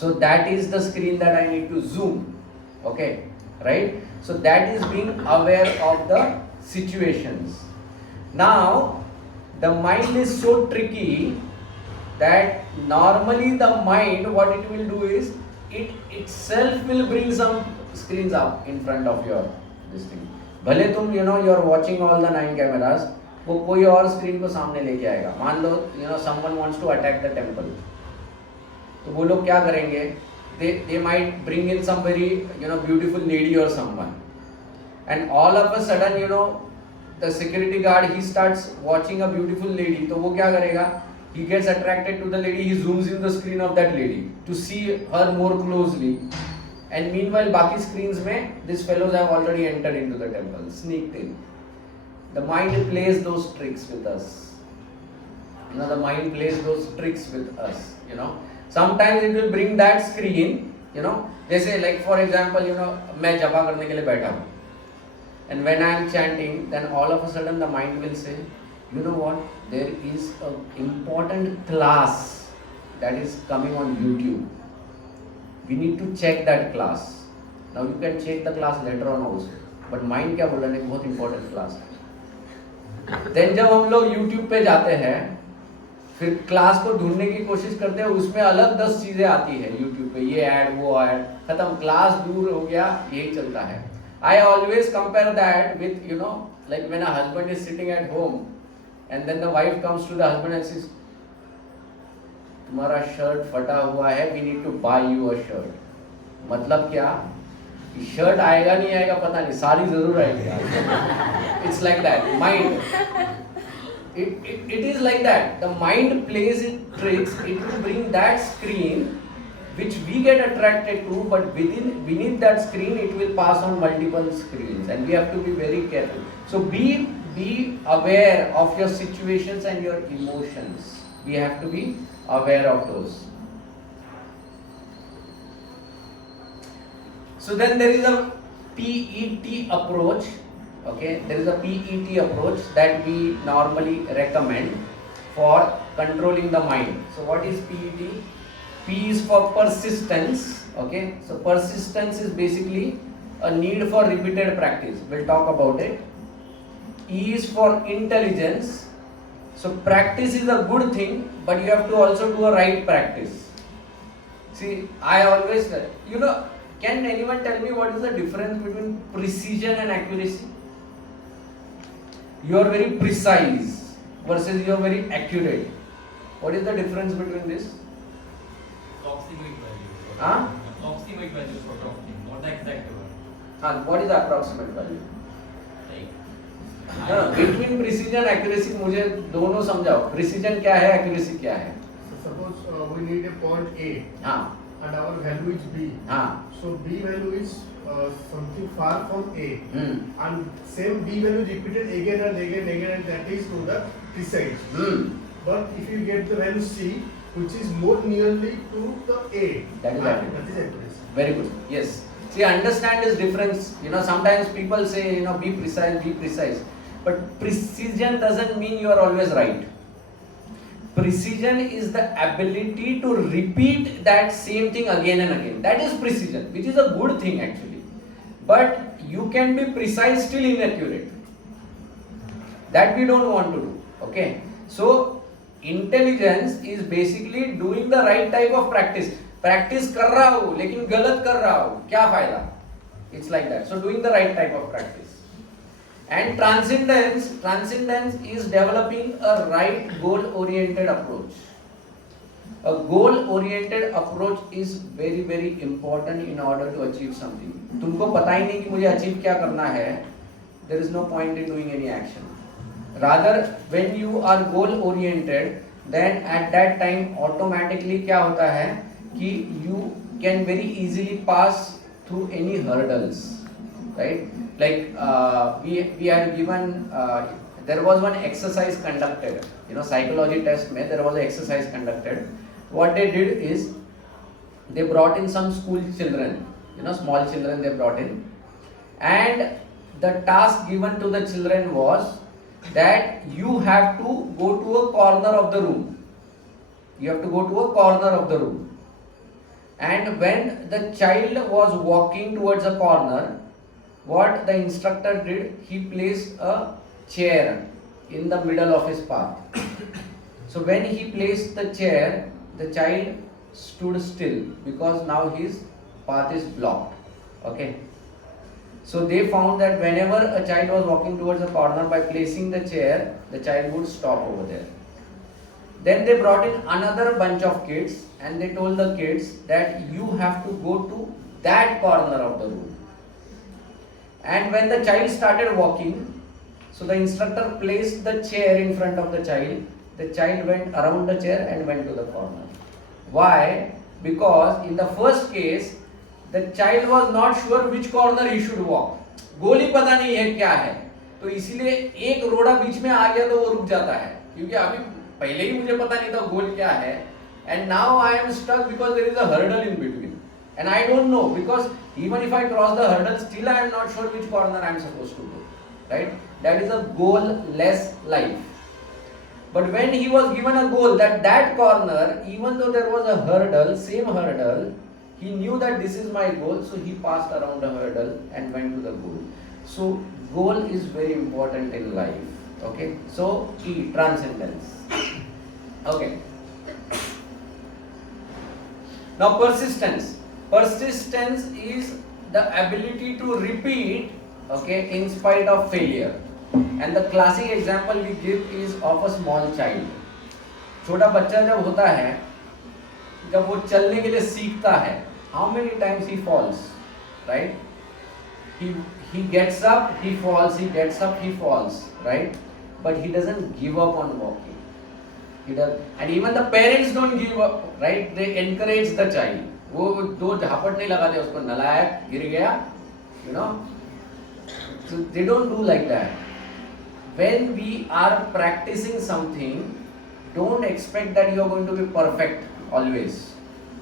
So that is the screen that I need to zoom. Okay, right. So that is being aware of the situations. Now the mind is so tricky that normally the mind what it will do is it itself will bring some screens up in front of your this thing. भले तुम you are watching all the 9 cameras, वो कोई और screen को सामने लेके आएगा. मान लो someone wants to attack the temple, तो वो लोग क्या करेंगे, they might bring in some very beautiful lady or someone, and all of a sudden the security guard he starts watching a beautiful lady. तो वो क्या करेगा, he gets attracted to the lady, he zooms in the screen of that lady to see her more closely, and meanwhile बाकी screens में these fellows have already entered into the temple, sneaked in. The mind plays those tricks with us. The mind plays those tricks with us. Sometimes it will bring that screen. जैसे like for example मैं जपा करने के लिए बैठा हूँ, and when I am chanting, then all of a sudden the mind will say, you know what, there is an important class that is coming on YouTube. We need to check that class. Now you can check the class later on also. But mind क्या बोला नहीं, बहुत important class है. Then जब हम लोग YouTube पे जाते हैं, फिर क्लास को ढूंढने की कोशिश करते हैं, उसमें अलग 10 चीजें आती है YouTube पे, ये ऐड वो ऐड, खत्म, क्लास दूर हो गया, यही चलता है. I always compare that with, you know, like when a husband is sitting at home and then the wife comes to the husband and says, तुम्हारा शर्ट फटा हुआ है, we need to buy you a shirt. मतलब क्या? Shirt आएगा नहीं आएगा पता नहीं, साड़ी जरूर आएगी. It's like that. Mind. It is like that. The mind plays its tricks. It will bring that screen which we get attracted to, but beneath that screen it will pass on multiple screens, and we have to be very careful. So be aware of your situations and your emotions. We have to be aware of those. So then there is a PET approach. Okay, there is a PET approach that we normally recommend for controlling the mind. So what is PET? P is for persistence. Okay, so persistence is basically a need for repeated practice. We'll talk about it. E is for intelligence. So practice is a good thing, but you have to also do a right practice. See, I always, you know, can anyone tell me what is the difference between precision and accuracy? You are very precise versus you are very accurate. What is the difference between this? Approximate value. Huh? Approximate value sort of thing, not the exact one. What is the approximate value? Like, Between precision and accuracy मुझे दोनों समझाओ. Precision क्या है, accuracy क्या है? So suppose we need a point A हाँ and our value is B. हाँ. So B value is something far from A, Hmm. and same B value repeated again and again, and that is to the precise. Hmm. But if you get the value C, which is more nearly to the A, That is and accurate. that is accuracy. Very good. Yes. See, understand this difference. You know, sometimes people say, you know, be precise. But precision doesn't mean you are always right. Precision is the ability to repeat that same thing again and again. That is precision, which is a good thing actually. But you can be precise still inaccurate. That we don't want to do. Okay. So intelligence is basically doing the right type of practice. Practice कर रहा हूँ लेकिन गलत कर रहा हूँ, क्या फायदा? It's like that. So doing the right type of practice. And transcendence is developing a right goal-oriented approach. A goal-oriented approach is very very important in order to achieve something. तुमको पता ही नहीं कि मुझे achieve क्या करना है, there is no point in doing any action. Rather, when you are goal-oriented, then at that time automatically क्या होता है कि you can very easily pass through any hurdles, right? Like we are given, there was one exercise conducted, you know, psychology test में there was an exercise conducted. What they did is they brought in some school children, you know, small children they brought in, and the task given to the children was that you have to go to a corner of the room. You have to go to a corner of the room. And when the child was walking towards a corner, what the instructor did, he placed a chair in the middle of his path. So when he placed the chair, the child stood still because now his path is blocked. Okay. So they found that whenever a child was walking towards a corner, by placing the chair, the child would stop over there. Then they brought in another bunch of kids and they told the kids that you have to go to that corner of the room. And when the child started walking, so the instructor placed the chair in front of the child went around the chair and went to the corner. Why? Because in the first case, the child was not sure which corner he should walk. गोली पता नहीं है क्या है, तो इसीलिए एक रोड़ा बीच में आ गया तो वो रुक जाता है, क्योंकि अभी पहले ही मुझे पता नहीं था गोल क्या है, and now I am stuck because there is a hurdle in between, and I don't know, because even if I cross the hurdle, still I am not sure which corner I am supposed to go, right? That is a goal-less life. But when he was given a goal, that corner, even though there was a hurdle, same hurdle, he knew that this is my goal, so he passed around the hurdle and went to the goal. So goal is very important in life. Okay, so E, transcendence. Okay. Now persistence. Persistence is the ability to repeat, okay, in spite of failure. And the classic example we give is of a small child. छोटा बच्चा जब होता है, जब वो चलने के लिए सीखता है, how many times he falls, right? He gets up, he falls, he gets up, he falls, right? But he doesn't give up on walking. He does, and even the parents don't give up, right? They encourage the child. वो दो झापट नहीं लगाते उसको, नलायक गिर गया, you know. So they don't do like that. When we are practicing something, don't expect that you are going to be perfect always.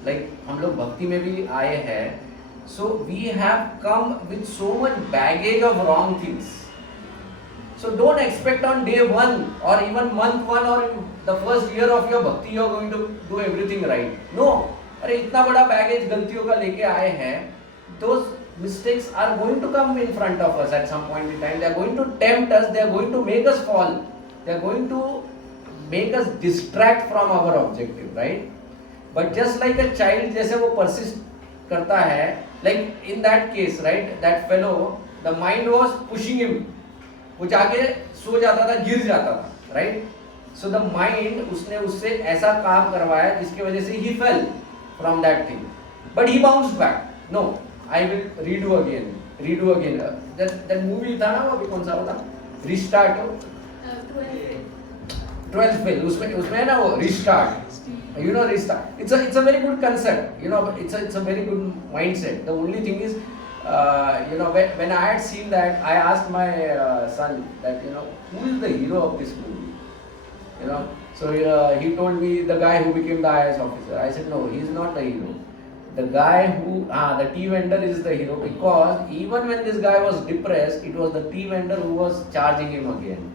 Like हम लोग भक्ति में भी आए हैं, so we have come with so much baggage of wrong things. So don't expect on day one or even month one or in the first year of your bhakti you are going to do everything right. No, अरे इतना बड़ा baggage गलतियों का लेके आए हैं, those mistakes are going to come in front of us at some point in time. They are going to tempt us, they are going to make us fall, they are going to make us distract from our objective, right? But just like a child जैसे वो persist करता है, like in that case, right, that fellow, the mind was pushing him, वो जाके सो जाता था, गिर जाता था, right? So the mind उसने उससे ऐसा काम करवाया जिसकी वजह से he fell from that thing, but he bounced back. No, I will redo again. That movie था ना, वो अभी कौन सा होता? Restart. 12th fail. उसमें है ना वो restart. You know, restart. It's a very good concept. You know, it's a very good mindset. The only thing is, you know, when I had seen that, I asked my son that, you know, who is the hero of this movie? You know, so he told me the guy who became the IAS officer. I said no, he is not the hero. The guy who, the tea vendor is the hero, because even when this guy was depressed, it was the tea vendor who was charging him again.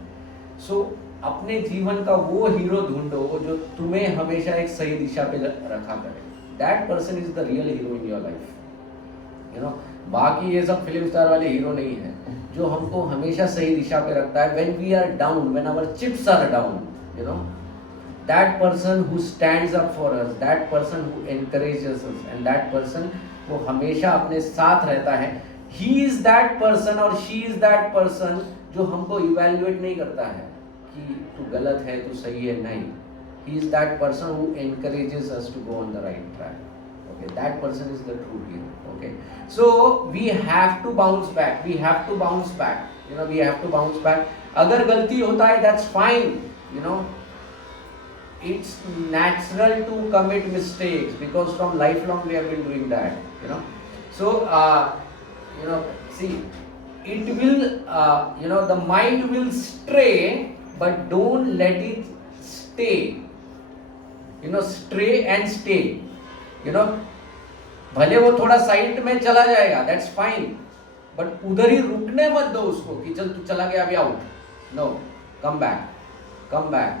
So अपने जीवन का वो hero ढूंढो जो तुम्हें हमेशा एक सही दिशा पे रखा करे. That person is the real hero in your life. You know, बाकी ये सब फिल्म स्टार वाले हीरो नहीं है, जो हमको हमेशा सही दिशा पे रखता है. When we are down, when our chips are down, you know, that person who stands up for us, that person who encourages us, and that person वो हमेशा अपने साथ रहता है, he is that person or she is that person जो हमको evaluate नहीं करता है कि तू गलत है, तू सही है, नहीं. He is that person who encourages us to go on the right track. Okay, that person is the true hero. Okay, so we have to bounce back. We have to bounce back. You know, we have to bounce back. अगर गलती होता है, that's fine. You know, it's natural to commit mistakes because from lifelong we have been doing that. You know, so you know, see, it will you know, the mind will stray, but don't let it stay. You know, stray and stay. You know, भले वो थोड़ा side में चला जाएगा, that's fine, but उधर ही रुकने मत दो उसको कि चल तू चला गया अभी out. No, come back.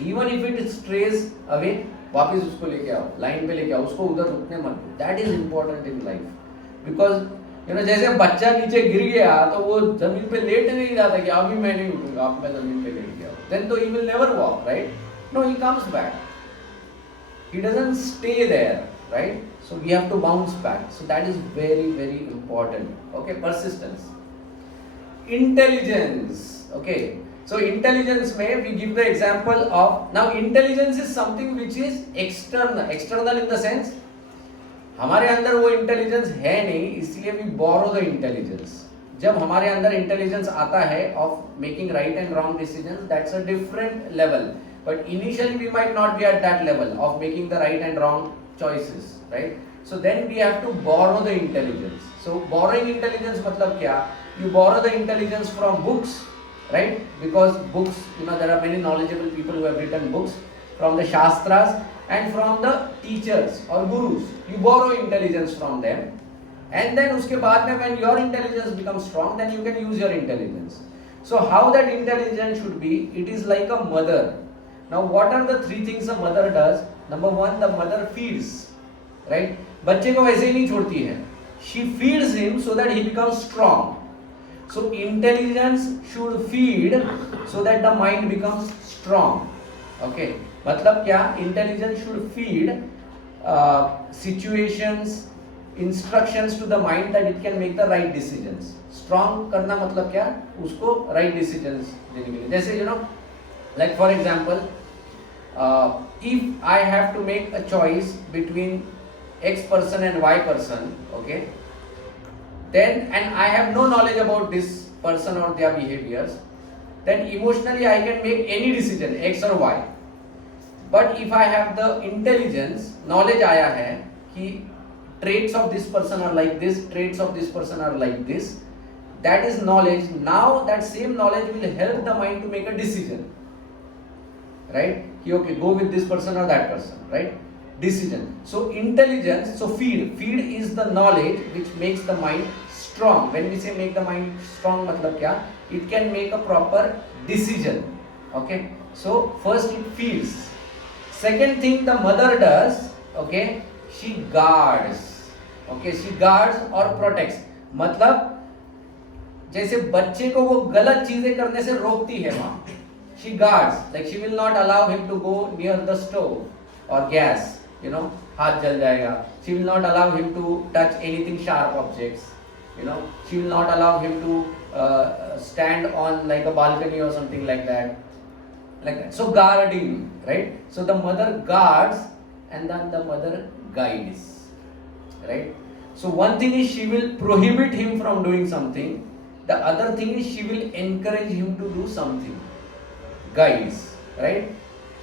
Even if it strays away, वापस उसको लेके आओ, लाइन पे लेके आओ, उसको उधर रुकने मत दो. That is important in life, because you know, जैसे बच्चा नीचे गिर गया तो वो जमीन पे लेट नहीं जाता कि अभी मैं नहीं उठूंगा, अब मैं जमीन पे लेट गया. Then तो he will never walk, right? No, he comes back. He doesn't stay there, right? So we have to bounce back. So that is very, very important. Okay, persistence. Intelligence. Okay, so intelligence में we give the example of, now intelligence is something which is external in the sense हमारे अंदर वो intelligence है नहीं, इसलिए we borrow the intelligence. जब हमारे अंदर इंटेलिजेंस आता है of making right and wrong decisions, that's a different level. But initially we might not be at that level of making the right and wrong choices, right? So then we have to borrow the intelligence. So borrowing intelligence मतलब क्या? You borrow the intelligence from books, right? Because books, you know, there are many knowledgeable people who have written books, from the Shastras and from the teachers or gurus. You borrow intelligence from them, and then उसके बाद में when your intelligence becomes strong, then you can use your intelligence. So how that intelligence should be? It is like a mother. Now what are the three things a mother does? Number one, the mother feeds, right? बच्चे को वैसे ही नहीं छोड़ती है. She feeds him so that he becomes strong. So intelligence should feed so that the mind becomes strong. Okay, मतलब क्या? Intelligence should feed situations, instructions to the mind that it can make the right decisions. Strong करना मतलब क्या? उसको right decisions देने के लिए. जैसे like for example, if I have to make a choice between X person and Y person, okay, then and I have no knowledge about this person or their behaviors, then emotionally I can make any decision X or Y. But if I have the intelligence, knowledge आया है कि traits of this person are like this, traits of this person are like this, that is knowledge. Now that same knowledge will help the mind to make a decision, right? कि okay, go with this person or that person, right? Decision. So intelligence, so feed is the knowledge which makes the mind strong. When we say make the mind strong, मतलब क्या? It can make a proper decision. Okay. So first it feeds. Second thing the mother does, okay, she guards. Okay, she guards or protects. मतलब जैसे बच्चे को वो गलत चीजें करने से रोकती है माँ. She guards, like she will not allow him to go near the stove or gas. हाथ जल जाएगा. She will not allow him to touch anything sharp objects. She will not allow him to stand on like a balcony or something like that. So guarding, right? So the mother guards and then the mother guides, right? So one thing is she will prohibit him from doing something. The other thing is she will encourage him to do something. Guides, right?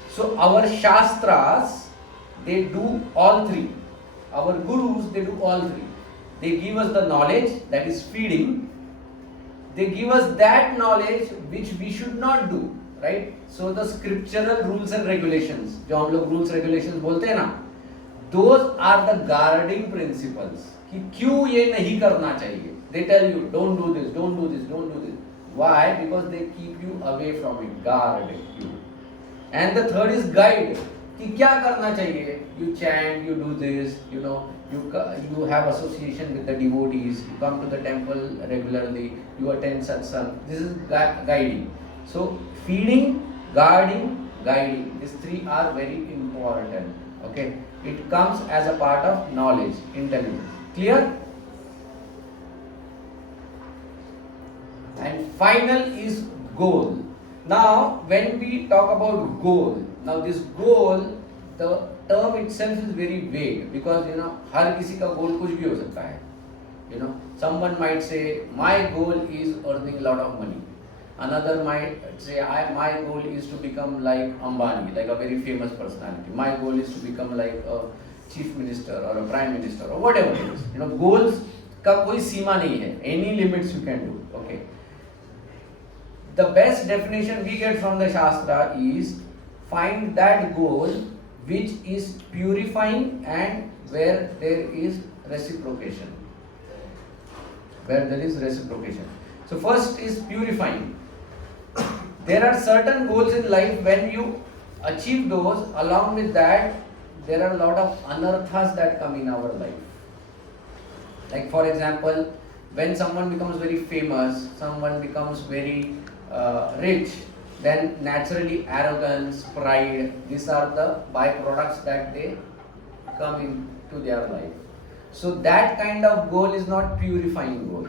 So our Shastras, they do all three. Our Gurus, they do all three. They give us the knowledge, that is feeding. They give us that knowledge which we should not do, right? So the scriptural rules and regulations, जो हम लोग rules regulations बोलते हैं ना, those are the guarding principles. कि क्यों ये नहीं करना चाहिए? They tell you, don't do this, don't do this, don't do this. Why? Because they keep you away from it, guard you. And the third is guide. कि क्या करना चाहिए? You chant, you do this, you have association with the devotees, you come to the temple regularly, you attend satsang. This is guiding. So feeding, guarding, guiding, these three are very important. Okay, it comes as a part of knowledge, intelligence. Clear? And final is goal. Now when we talk about goal, now this goal, the term itself is very vague because हर किसी का goal कुछ भी हो सकता है. Someone might say my goal is earning a lot of money. Another might say my goal is to become like Ambani, like a very famous personality. My goal is to become like a chief minister or a prime minister or whatever it is. Goals का कोई सीमा नहीं है. Any limits you can do. Okay. The best definition we get from the Shastra is find that goal which is purifying and where there is reciprocation. Where there is reciprocation. So first is purifying. There are certain goals in life, when you achieve those, along with that there are a lot of anarthas that come in our life. Like for example, when someone becomes very famous, someone becomes very rich, then naturally arrogance, pride, these are the byproducts that they come into their life. So that kind of goal is not purifying goal.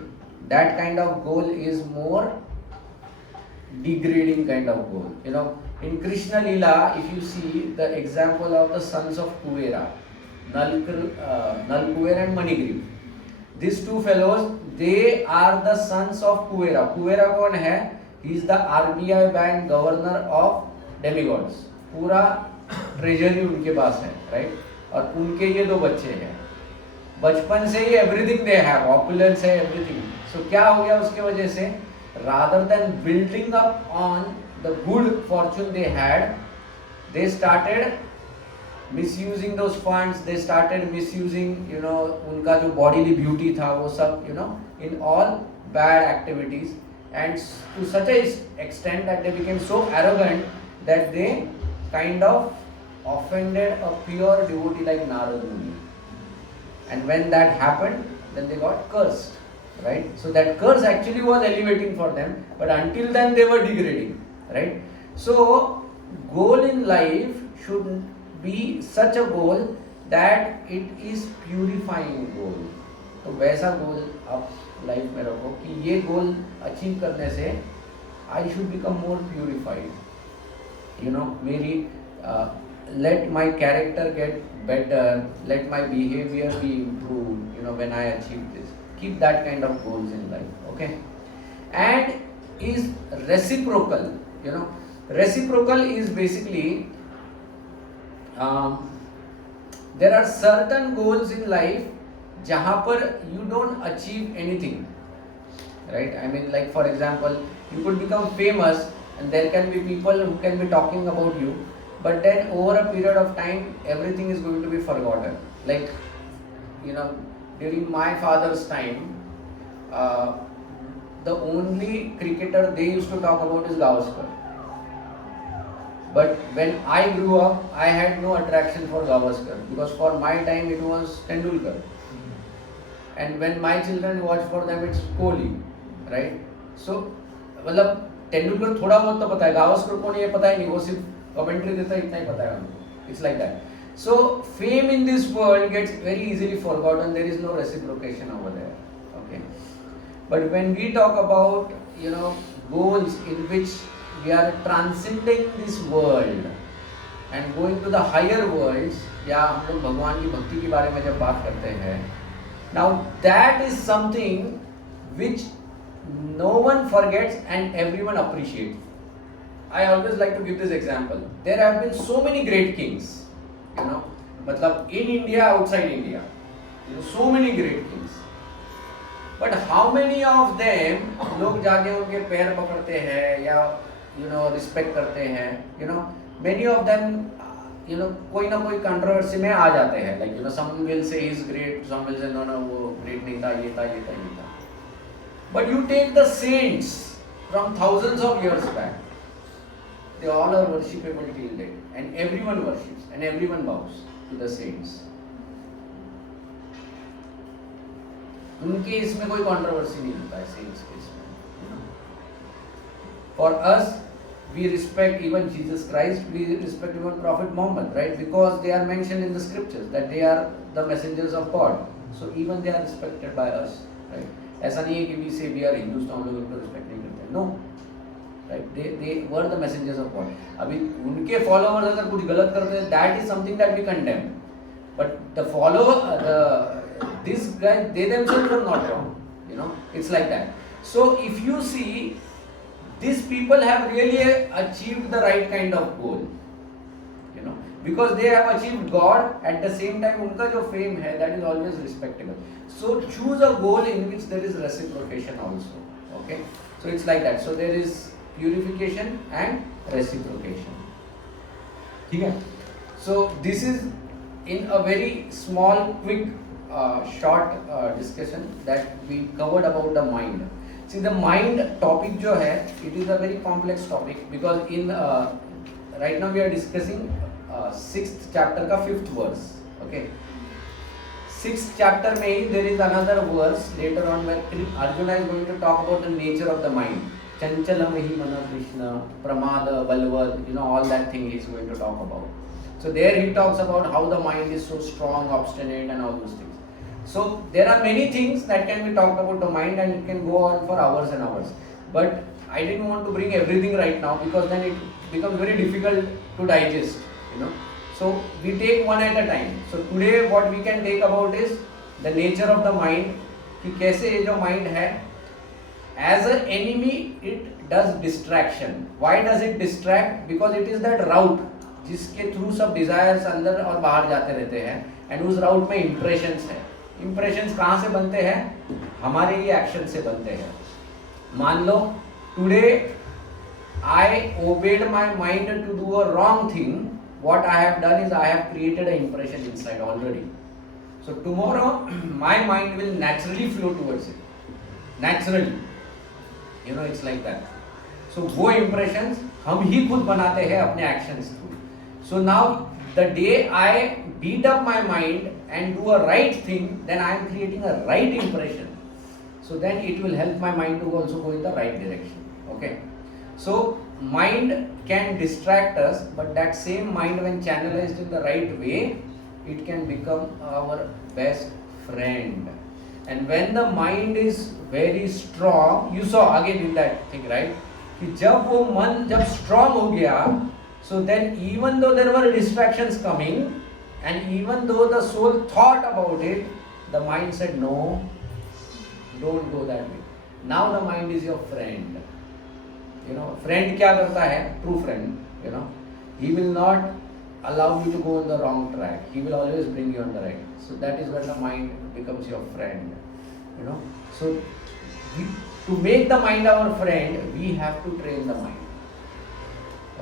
That kind of goal is more degrading kind of goal. In Krishna Leela, if you see the example of the sons of Kuvera, Nalkuver and Manigriv, these two fellows, they are the sons of Kuvera. Kuvera कौन है? He is the RBI bank governor of demigods. पूरा treasury उनके पास है, right? और उनके ये दो बच्चे हैं. बचपन से ही everything they have, opulence है, everything. So क्या हो गया उसके वजह से? Rather than building up on the good fortune they had, they started misusing those funds. They started misusing, उनका जो bodily beauty था वो सब, in all bad activities. and to such a extent that they became so arrogant that they kind of offended a pure devotee like Narada Muni. And when that happened, then they got cursed, right? So that curse actually was elevating for them, but until then they were degrading, right? So goal in life should be such a goal that it is purifying goal. तो वैसा गोल आप life में रखो कि ये goal achieve करने से I should become more purified, you know, मेरी let my character get better, let my behavior be improved, you know, when I achieve this. Keep that kind of goals in life, okay? And is reciprocal, you know. Reciprocal is basically, there are certain goals in life जहाँ पर you don't achieve anything, right? I mean, like for example, you could become famous and there can be people who can be talking about you, but then over a period of time everything is going to be forgotten. Like, you know, during my father's time, the only cricketer they used to talk about is Gavaskar. But when I grew up, I had no attraction for Gavaskar because for my time it was Tendulkar. And when my children watch, for them it's Kohli, right? So मतलब तेंदुलकर थोड़ा बहुत तो पता है, गावस्कर कौन ये पता ही नहीं, वो सिर्फ कमेंट्री देता है, इतना ही पता है उनको. It's like that. So fame in this world gets very easily forgotten. There is no reciprocation over there. Okay. But when we talk about, you know, goals in which we are transcending this world and going to the higher worlds, या हम लोग भगवान की भक्ति के बारे में जब बात करते हैं, now that is something which no one forgets and everyone appreciates. I always like to give this example. There have been so many great kings, you know, मतलब in India, outside India, you know, so many great kings. But how many of them लोग जाके उनके पैर पकड़ते हैं या you know respect करते हैं, you know, many of them, you know, कोई ना कोई कंट्रोवर्सी में आ जाते हैं, like, you know, some will say he is great, some will say no वो great नहीं था, ये था, ये था, ये था. But you take the saints from thousands of years back, they all are worshipable till date, and everyone worships and everyone bows to the saints. उनके इसमें कोई कंट्रोवर्सी नहीं होता है saints के इसमें, you know. For us, we respect even Jesus Christ, we respect even Prophet Muhammad, right? Because they are mentioned in the scriptures that they are the messengers of God. So even they are respected by us, right? ऐसा नहीं है कि we say we are Hindus तो हम लोग उनको respect नहीं करते. No, right? They were the messengers of God. अभी उनके followers अगर कुछ गलत करते हैं, that is something that we condemn. But the follower, these guys, they themselves are not wrong. You know, it's like that. So if you see, these people have really achieved the right kind of goal, you know, because they have achieved God. At the same time, उनका जो fame है, that is always respectable. So choose a goal in which there is reciprocation also. Okay, so it's like that. So there is purification and reciprocation. ठीक है? So this is in a very small, quick, short discussion that we covered about the mind. See, the mind topic जो है, it is a very complex topic because in right now we are discussing 6th chapter का 5th verse. Okay, 6th chapter में ही there is another verse later on where Arjuna is going to talk about the nature of the mind. Chanchalam hi mana Krishna, pramada, balvad, you know, all that thing he is going to talk about. So there he talks about how the mind is so strong, obstinate, and all those things. So there are many things that can be talked about the mind, and it can go on for hours and hours. But I didn't want to bring everything right now because then it becomes very difficult to digest, you know. So we take one at a time. So today what we can take about is the nature of the mind, कि कैसे ये जो mind है, as an enemy it does distraction. Why does it distract? Because it is that route जिसके through सब desires अंदर और बाहर जाते रहते हैं, एंड उस राउट में इंप्रेशंस है. इंप्रेशंस कहाँ से बनते हैं? हमारे ही एक्शन से बनते हैं. मान लो today I obeyed my mind to do a wrong thing, what I have done is I have created a impression inside already. So tomorrow my mind will naturally flow towards it, naturally. You know, it's like that. So वो impressions हम ही खुद बनाते हैं अपने actions through. So now the day I beat up my mind and do a right thing, then I am creating a right impression. So then it will help my mind to also go in the right direction. Okay. So mind can distract us, but that same mind, when channelized in the right way, it can become our best friend. And when the mind is very strong, you saw again in that thing, right? कि जब वो मन जब strong हो गया, so then even though there were distractions coming, and even though the soul thought about it, the mind said no, don't go that way. Now the mind is your friend. You know, friend क्या करता है? True friend. You know, he will not allow you to go on the wrong track. He will always bring you on the right. So that is when the mind becomes your friend. You know, so to make the mind our friend, we have to train the mind.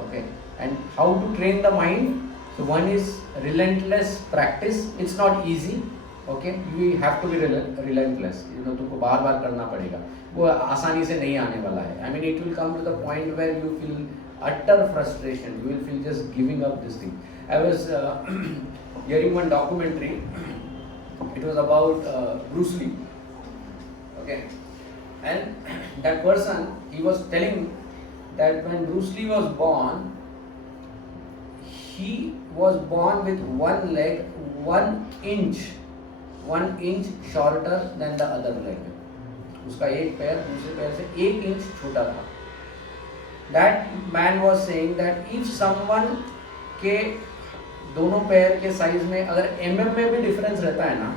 Okay, and how to train the mind? So one is relentless practice. It's not easy. Okay, you have to be relentless. You know, तुमको बार बार करना पड़ेगा. वो आसानी से नहीं आने वाला है. I mean, it will come to the point where you feel utter frustration. You will feel just giving up this thing. I was hearing one documentary. It was about Bruce Lee. Okay, and that person, he was telling that when Bruce Lee was born, he was born with one leg 1 inch shorter than the other leg. उसका एक पैर दूसरे पैर से 1 inch छोटा था. That man was saying that if someone के दोनों पैर के साइज में अगर mm में भी डिफरेंस रहता है ना,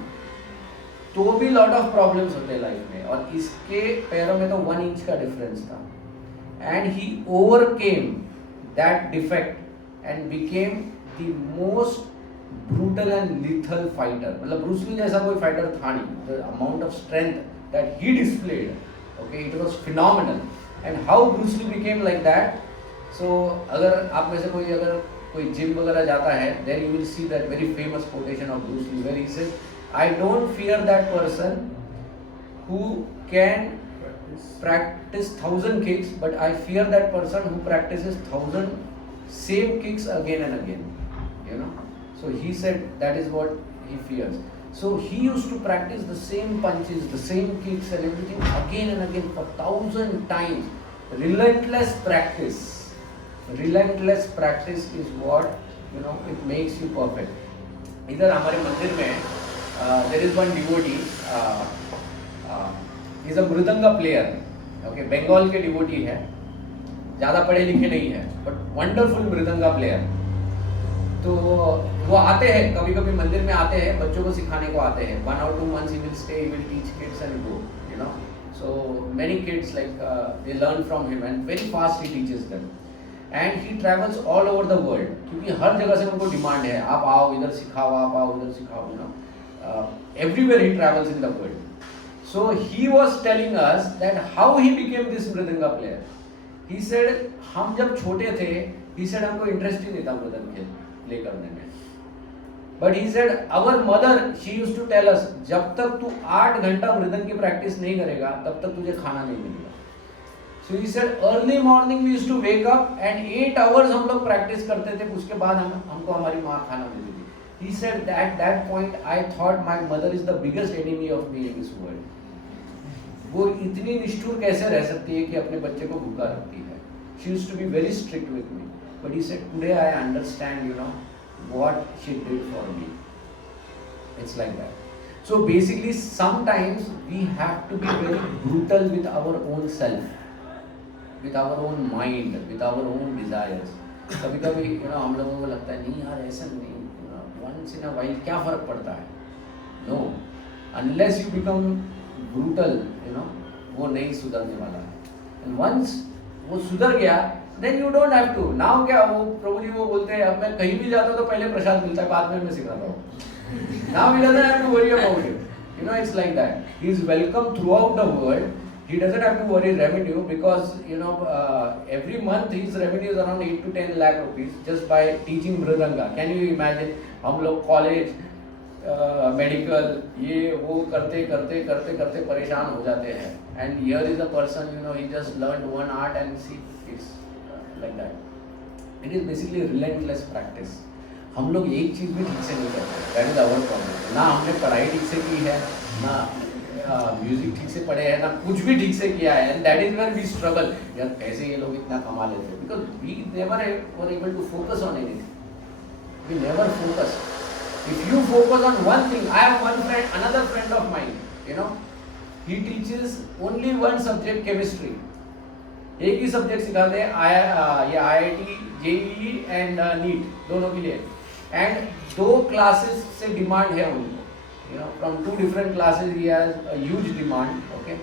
तो भी लॉट ऑफ प्रॉब्लम्स होते हैं लाइफ में, और इसके पैरों में तो 1 इंच का डिफरेंस था. And he overcame that defect and became the most brutal and lethal fighter. मतलब ब्रूस ली जैसा कोई फाइटर था नहीं. The amount of strength that he displayed, okay, it was phenomenal. And how Bruce Lee became like that. So अगर आप में से कोई जिम वगैरह जाता है, then you will see that very famous quotation of Bruce Lee where he says, I don't fear that person who can practice 1,000 kicks, but I fear that person who practices 1,000 same kicks again and again. You know, so he said that is what he fears. So he used to practice the same punches, the same kicks and everything again and again for 1,000 times. Relentless practice. Relentless practice is what, you know, it makes you perfect. इधर हमारे मंदिर में there is one devotee, he is a mridanga player. Okay, Bengal के devotee है, ज़्यादा पढ़े लिखे नहीं है, but wonderful मृदंगा player. तो वो आते हैं कभी कभी मंदिर में आते हैं, बच्चों को सिखाने को आते हैं. 1 or 2 months he will stay, he will teach kids and go. You know, so many kids like they learn from him and very fast he teaches them. And he travels all over the world, क्योंकि हर जगह से उनको demand है, आप आओ इधर सिखाओ, आप आओ उधर सिखाओ. You know, everywhere he travels in the world. So he was telling us that how he became this mridanga player. He said हम जब छोटे थे, he said हमको इंटरेस्ट ही नहीं था मृदंग प्ले करने में. But he said our mother, she used to tell us, जब तक तू 8 घंटा मृदंग की प्रैक्टिस नहीं करेगा, तब तक तुझे खाना नहीं मिलेगा. So he said early morning we used to wake up and 8 hours हम लोग प्रैक्टिस करते थे, उसके बाद हमको हमारी माँ खाना मिलती थी. He said that at that point I thought my mother is the biggest enemy of me in this world. वो इतनी निष्ठुर कैसे रह सकती है कि अपने बच्चे को भूखा रखती है. She used to be very strict with me. But he said today I understand, you know, what she did for me. It's like that. So basically sometimes we have to be very brutal with our own self, with our own mind, with our own desires. कभी कभी you know, हम लोगों को लगता है नहीं यार ऐसा नहीं, once in a while क्या फर्क पड़ता है. No, unless you become brutal, you know, वो नहीं सुधरने वाला है. And once वो सुधर गया, then you don't have to. Now क्या वो प्रभु जी वो बोलते हैं, अब मैं कहीं भी जाता हूँ तो पहले प्रसाद मिलता है, बाद में मैं सिखाता हूँ. Now he doesn't have to worry about it. You know, it's like that. He is welcome throughout the world. He doesn't have to worry revenue because, you know, every month his revenue is around 8 to 10 lakh rupees just by teaching mridanga. Can you imagine? हम लोग college medical ये वो करते करते करते करते परेशान हो जाते हैं. And here is a person, you know, he just learn one art and see it's like that. It is basically relentless practice. हम लोग एक चीज़ भी ठीक से नहीं करते. That is our problem. ना हमने पढ़ाई ठीक से की है, ना म्यूजिक ठीक से पढ़े हैं, ना कुछ भी ठीक से किया है. And that is where we struggle. यार कैसे ये लोग इतना कमा लेते हैं? Because we never were able to focus on anything. We never focus. If you focus on one thing, I have one friend, another friend of mine, you know, he teaches only one subject, chemistry. एक ही subject सिखाते हैं, ये IIT, JEE and NEET दोनों के लिए. And 2 classes से demand है उनको, you know, from 2 different classes he has a huge demand. Okay,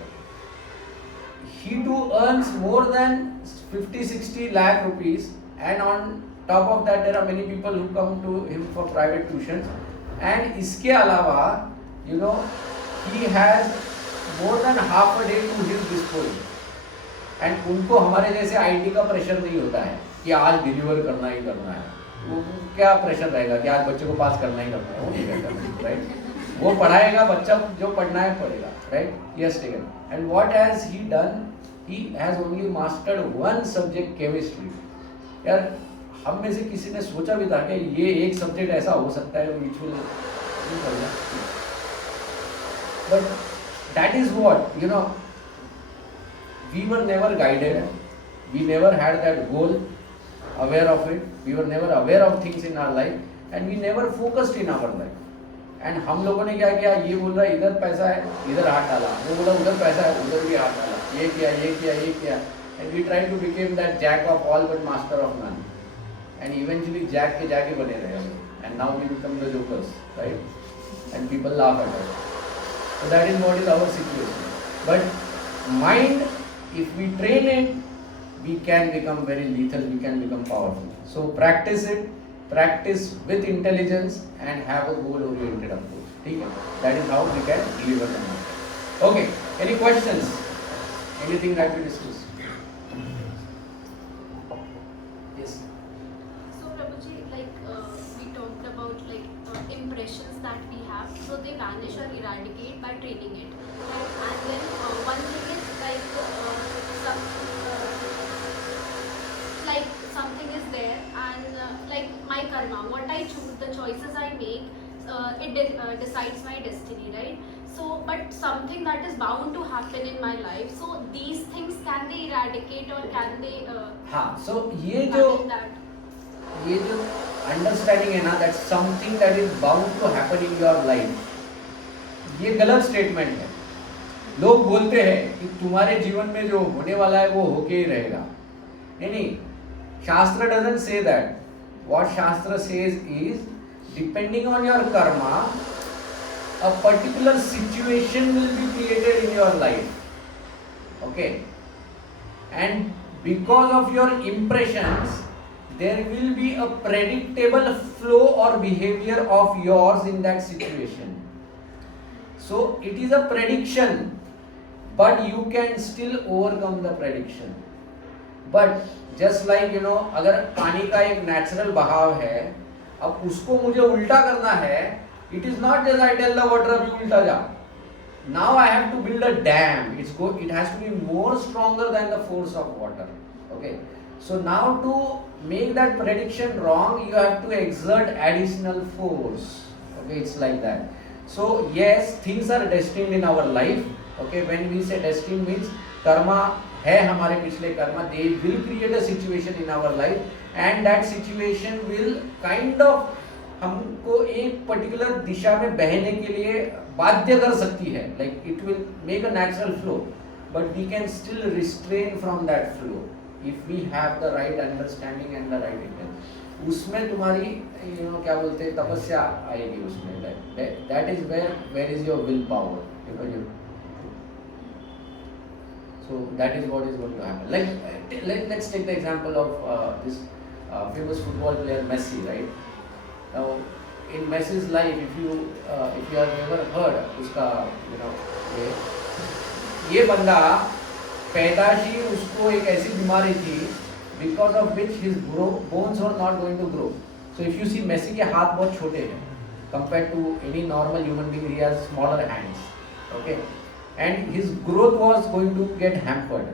he too earns more than 50-60 lakh rupees, and on top of that there are many people who come to him for private tuitions. And इसके अलावा, you know, he has more than half a day to his disposal. And उनको हमारे जैसे IT का pressure नहीं होता है कि आज डिलीवर करना ही करना है. वो क्या प्रेशर रहेगा कि आज बच्चे को पास करना ही करना है? वो नहीं करता, राइट? वो पढ़ाएगा, बच्चा जो पढ़ना है पढ़ेगा, right? Yes, taken. And what has he done? He has only mastered one subject, chemistry. यार हम में से किसी ने सोचा भी था कि ये एक सब्जेक्ट ऐसा हो सकता है which will, but that is what, you know, we were never guided, we never had that goal, aware of it, we were never aware of things in our life, and we never focused in our life. And हम लोगों ने क्या किया? ये बोल रहा है इधर पैसा है, इधर हाथ डाला, वो बोला उधर पैसा है, उधर भी हाथ डाला, ये किया ये किया ये किया. And we tried to become that jack of all but master of none. And eventually jack के जाके बने रहे हम. And now we become the jokers, right? And people laugh at us. So that is what is our situation. But mind, if we train it, we can become very lethal, we can become powerful. So practice it, practice with intelligence and have a goal-oriented approach. ठीक है? That is how we can deliver the mind. Okay, any questions? Anything that we discussed? Yes. So Prabhuji, like we talked about like impressions that we have, so they vanish or eradicate by training it. Right? And then one thing is like something is there, and like my karma, what I choose, the choices I make, it decides my destiny, right? So, but something that is bound to happen in my life. So these things, can they eradicate or can they? हाँ, so ये जो understanding है ना, that something that is bound to happen in your life, ये गलत statement है. लोग बोलते हैं कि तुम्हारे जीवन में जो होने वाला है वो होके ही रहेगा. नहीं, शास्त्र डजंट से दैट. व्हाट शास्त्र says is, depending on your Karma, a particular situation will be created in your life. Okay, and because of your impressions there will be a predictable flow or behavior of yours in that situation. So it is a prediction, but you can still overcome the prediction. But just like, you know, अगर पानी का एक natural बहाव है, अब उसको मुझे उल्टा करना है, it is not just I tell the water अभी उल्टा जा. Now I have to build a dam. It has to be more stronger than the force of water. Okay. So now to make that prediction wrong, you have to exert additional force. Okay, it's like that. So yes, things are destined in our life. Okay, when we say destined means karma है हमारे पिछले Karma, they will create a situation in our life, and that situation will kind of हमको एक particular दिशा में बहने के लिए बाध्य कर सकती है. Like it will make a natural flow, but we can still restrain from that flow if we have the right understanding and the right intention. उसमें तुम्हारी यू नो क्या बोलते हैं, तपस्या आएगी उसमें. That is where is your will power, you know. So that is what is going to happen. Let's take the example of this famous football player Messi, right? Now, in Messi's life, if you have ever heard, उसका you know ये बंदा पैदाशी उसको एक ऐसी बीमारी थी because of which his bones were not going to grow. So if you see Messi के हाथ बहुत छोटे हैं compared to any normal human being. He has smaller hands, okay, and his growth was going to get hampered.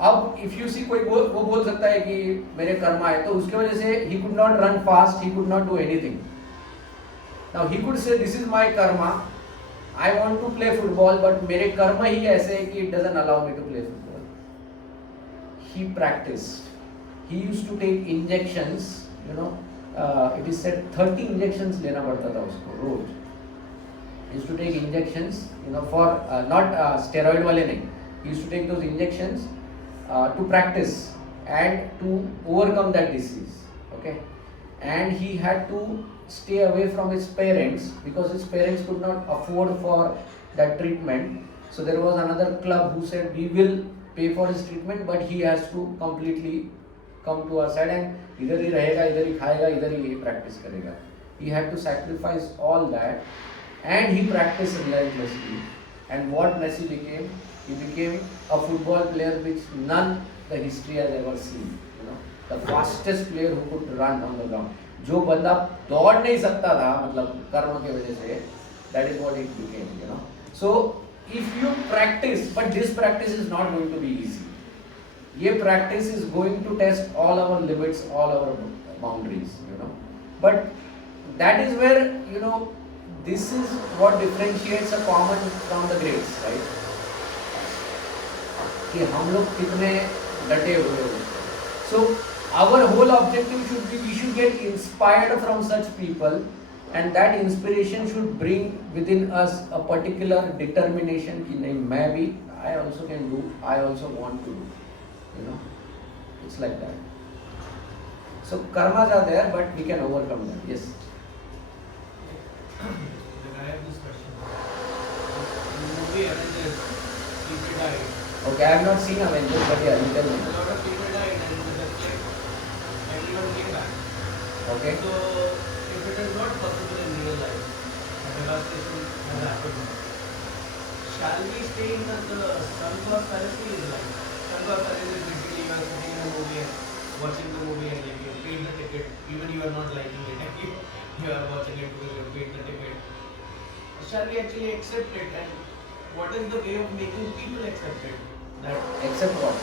अब if you see कोई वो बोल सकता है कि मेरे कर्मा है, तो उसके वजह से he could not run fast, he could not do anything. Now he could say this is my karma, I want to play football, but मेरे कर्म ही ऐसे है कि it doesn't allow me to play football. He practiced. He used to take injections, you know, it is said 30 injections लेना पड़ता था उसको रोज. He used to take injections, you know, for not steroid वाले नहीं. He used to take those injections to practice and to overcome that disease, okay, and he had to stay away from his parents because his parents could not afford for that treatment. So there was another club who said we will pay for his treatment, but he has to completely come to our side and इधर ही रहेगा, इधर ही खाएगा, इधर ही practice करेगा. He had to sacrifice all that and he practiced relentlessly. And what Messi became? He became a football player which none the history has ever seen. You know, the fastest player who could run on the ground. जो बंदा दौड़ नहीं सकता था, मतलब कर्म के वजह से, that is what it became. You know, so if you practice, but this practice is not going to be easy. ये practice is going to test all our limits, all our boundaries. You know, but that is where, you know, this is what differentiates a common from the greats, right? कि हम लोग कितने डटे हुए हैं. So our whole objective should be we should get inspired from such people, and that inspiration should bring within us a particular determination कि नहीं मैं भी I also can do, I also want to do, you know, it's like that. So karmas are there, but we can overcome them. Yes. I have this question. In the movie Avengers, people died. Okay, I have not seen Avengers, but yeah, you tell me. A lot of people died and just like everyone came back. Okay. So if it is not possible in real life, and devastation has happened, shall we stay in the sun-cause fallacy? Is like sun-cause fallacy is basically you are sitting in a movie and watching the movie and like you paid the ticket, even you are not liking it, and you are watching it because you paid the ticket. Shall we actually accept it, and what is the way of making people accept it? Except what?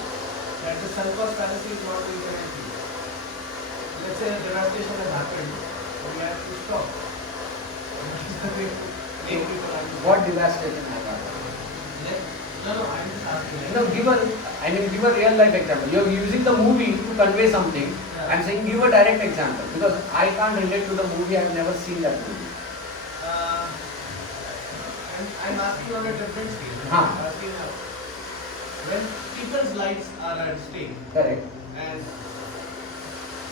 That the sun-cause fallacy is not going to help you. Let's say devastation has happened, but we have to stop. Make people understand. What devastation has happened? No, I'm just asking. You know, give a real life example. You are using the movie to convey something. Yeah. I'm saying give a direct example because I can't relate to the movie. I've never seen that movie. I'm asking on a different scale. Huh. I'm asking when people's lives are at stake, Correct. and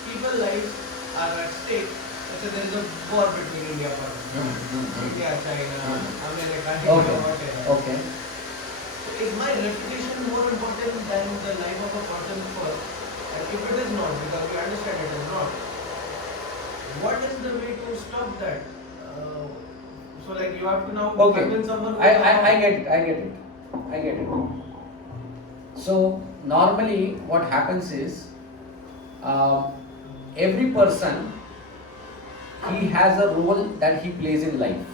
people's lives are at stake. Let's say there is a war between India and Pakistan. India, China, America, Okay. whatever. Okay. Is my reputation more important than the life of a person first? And if it is not, because we understand it is not, what is the way to stop that? So like you have to now Okay. convince someone. I get it. So normally what happens is every person he has a role that he plays in life.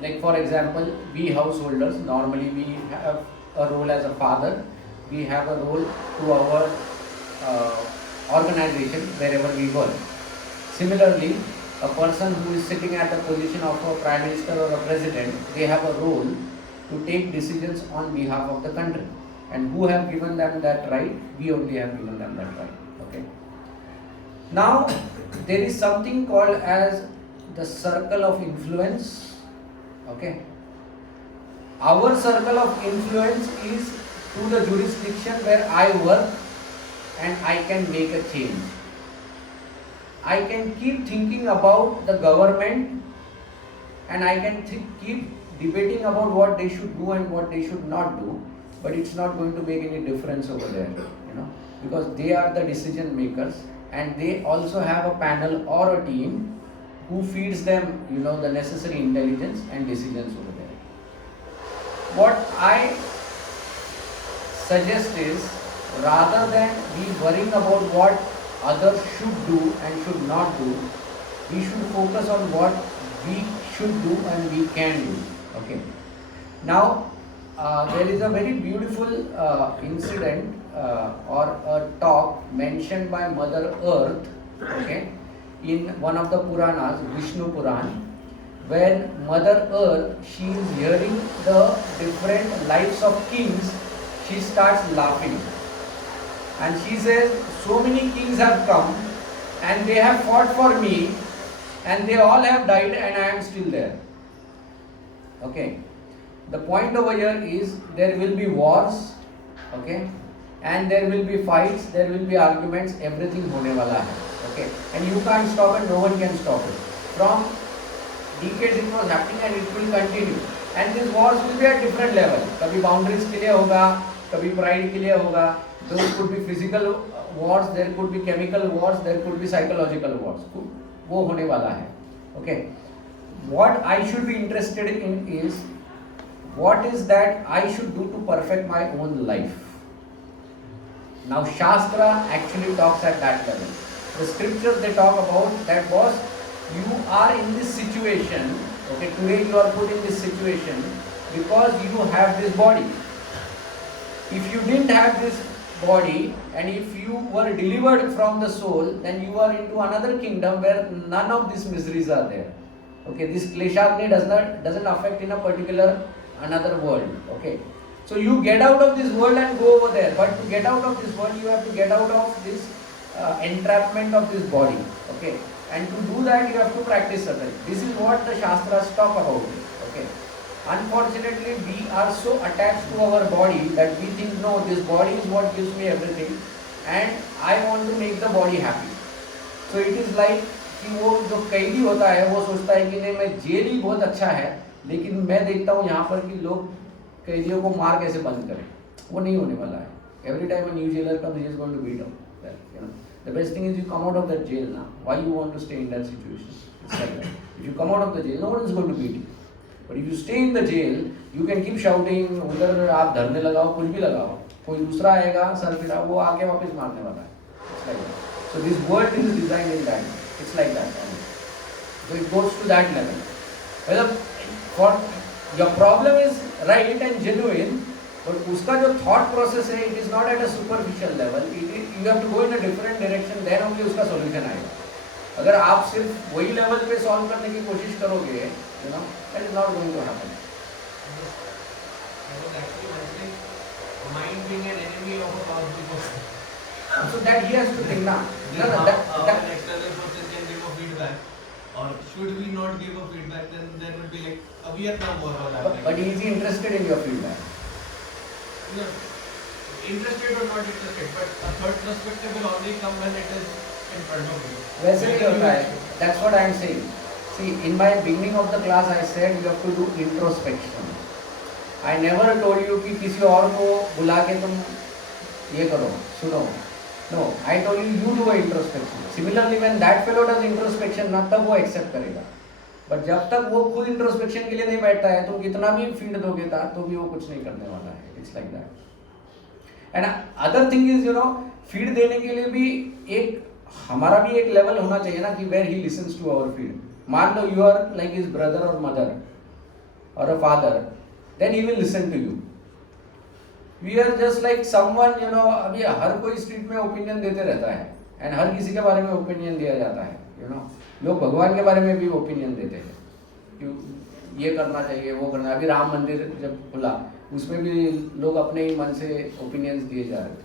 Like for example, we householders normally we have a role as a father. We have a role to our organization wherever we work. Similarly, a person who is sitting at the position of a prime minister or a president, they have a role to take decisions on behalf of the country. And who have given them that right? We only have given them that right. Okay. Now there is something called as the circle of influence. Okay. Our circle of influence is to the jurisdiction where I work and I can make a change. I can keep thinking about the government and I can keep debating about what they should do and what they should not do, but it's not going to make any difference over there, you know, because they are the decision makers and they also have a panel or a team who feeds them, you know, the necessary intelligence and decisions over there. What I suggest is, rather than be worrying about what others should do and should not do, we should focus on what we should do and we can do. Okay. Now, there is a very beautiful incident or a talk mentioned by Mother Earth, okay, in one of the Puranas, Vishnu Puran, when Mother Earth, she is hearing the different lives of kings, she starts laughing. And she says, so many kings have come and they have fought for me and they all have died and I am still there. Okay. The point over here is there will be wars, okay, and there will be fights, there will be arguments, everything hone wala hai, okay, and you can't stop it, no one can stop it. From decades it was happening and it will continue, and these wars will be at different level. Kabhi boundaries ke liye hoga, kabhi pride ke liye hoga. Those could be physical wars, there could be chemical wars, there could be psychological wars. वो होने वाला है, okay. What I should be interested in is what is that I should do to perfect my own life. Now Shastra actually talks at that level. The scriptures they talk about that was you are in this situation, okay, today you are put in this situation because you have this body. If you didn't have this body and if you were delivered from the soul, then you are into another kingdom where none of these miseries are there. Okay, this Kleshagni doesn't affect in a particular another world. Okay, so you get out of this world and go over there, but to get out of this world you have to get out of this entrapment of this body. Okay, and to do that you have to practice sadhana. This is what the Shastras talk about. Okay, unfortunately we are so attached to our body that we think no, this body is what gives me everything and I want to make the body happy. So it is like कि वो जो कैदी होता है वो सोचता है कि नहीं मैं जेल ही बहुत अच्छा है लेकिन मैं देखता हूँ यहाँ पर कि लोग कैदियों को मार कैसे बंद करें. वो नहीं होने वाला है. Every time a new jailer comes, he is going to beat up. Well, you know, the best thing is you come out of that jail now. Why you want to stay in that situation? It's like that. If you come out of the jail, no one is going to beat you. But if you stay in the jail, you can keep shouting. उधर आप धरने लगाओ, कुछ भी लगाओ. कोई दूसरा आएगा, सर फिरा, वो आके वापस मारने वाला है. It's like that. So this world is designed in that. It's like that. So it goes to that level. Well, for your problem is right and genuine, but उसका जो thought process है, it is not at a superficial level. You have to go in a different direction. Then only उसका solution आएगा. अगर आप सिर्फ वही level पे solve करने की कोशिश करोगे, you know, that is not going to happen. I was actually mentioning mind being an enemy of a powerful person. So that he has to think now. No, How that an external person can give a feedback, or should we not give a feedback? Then there would be like a Vietnam War or that. but he is interested in your feedback. No, interested or not interested, but a third perspective will only come when it is in front of you. वैसे नहीं होता है. That's what I am saying. See, in my beginning of the class, I said you have to do introspection. I never told you कि किसी और को बुला के तुम ये करो, सुनो. No, I told you do a introspection. Similarly, when that fellow does introspection, ना तब वो accept करेगा. But जब तक वो खुद introspection के लिए नहीं बैठता है, तुम कितना भी feed दोगे तो भी वो कुछ नहीं करने वाला है. It's like that. And other thing is, you know, feed देने के लिए भी एक हमारा भी एक level होना चाहिए ना कि where he listens to our feed. मान लो you are like his brother or mother or a father, then he will listen to you. We are just like someone, you know, अभी हर कोई स्ट्रीट में opinion देते रहता है and हर किसी के बारे में ओपिनियन दिया जाता है, you know. लोग भगवान के बारे में भी ओपिनियन देते हैं कि ये करना चाहिए, वो करना. अभी राम मंदिर जब खुला उसमें भी लोग अपने ही मन से ओपिनियंस दिए जा रहे थे.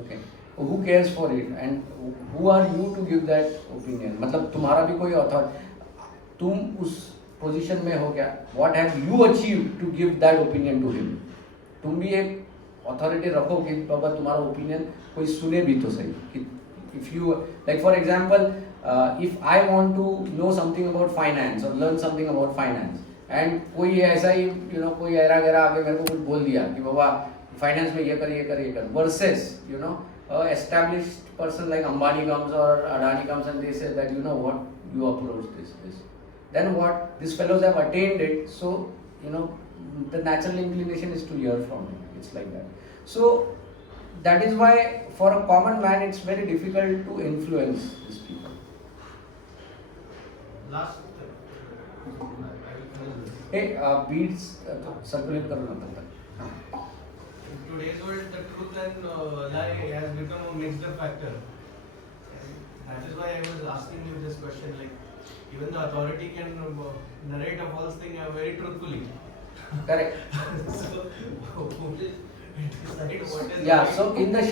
Okay, who cares for it and who are you to give that opinion? मतलब तुम्हारा भी कोई अथॉरिटी, तुम उस पोजीशन में हो क्या? What have you achieved to give that opinion to him? तुम भी एक अथॉरिटी रखो कि बाबा तुम्हारा ओपिनियन कोई सुने भी तो सही. कि if you like for example if I want to know something about finance और learn something about finance and कोई ऐसा ही यू नो कोई ऐरा गैरा आके मेरे को कुछ बोल दिया कि बाबा फाइनेंस में ये कर versus you know established person like Ambani comes or Adani comes and they say that you know what you approach this then what these fellows have attained it, so you know the natural inclination is to hear from him. It's like that. So that is why for a common man it's very difficult to influence these people. last I will finish this. हे beads circulate करू नंतर. In today's world, the truth and lie has become a mixed up factor. And that is why I was asking you this question. Like, even the authority can narrate a false thing very truthfully. Correct. So, who will decide what is Yeah. right? So in the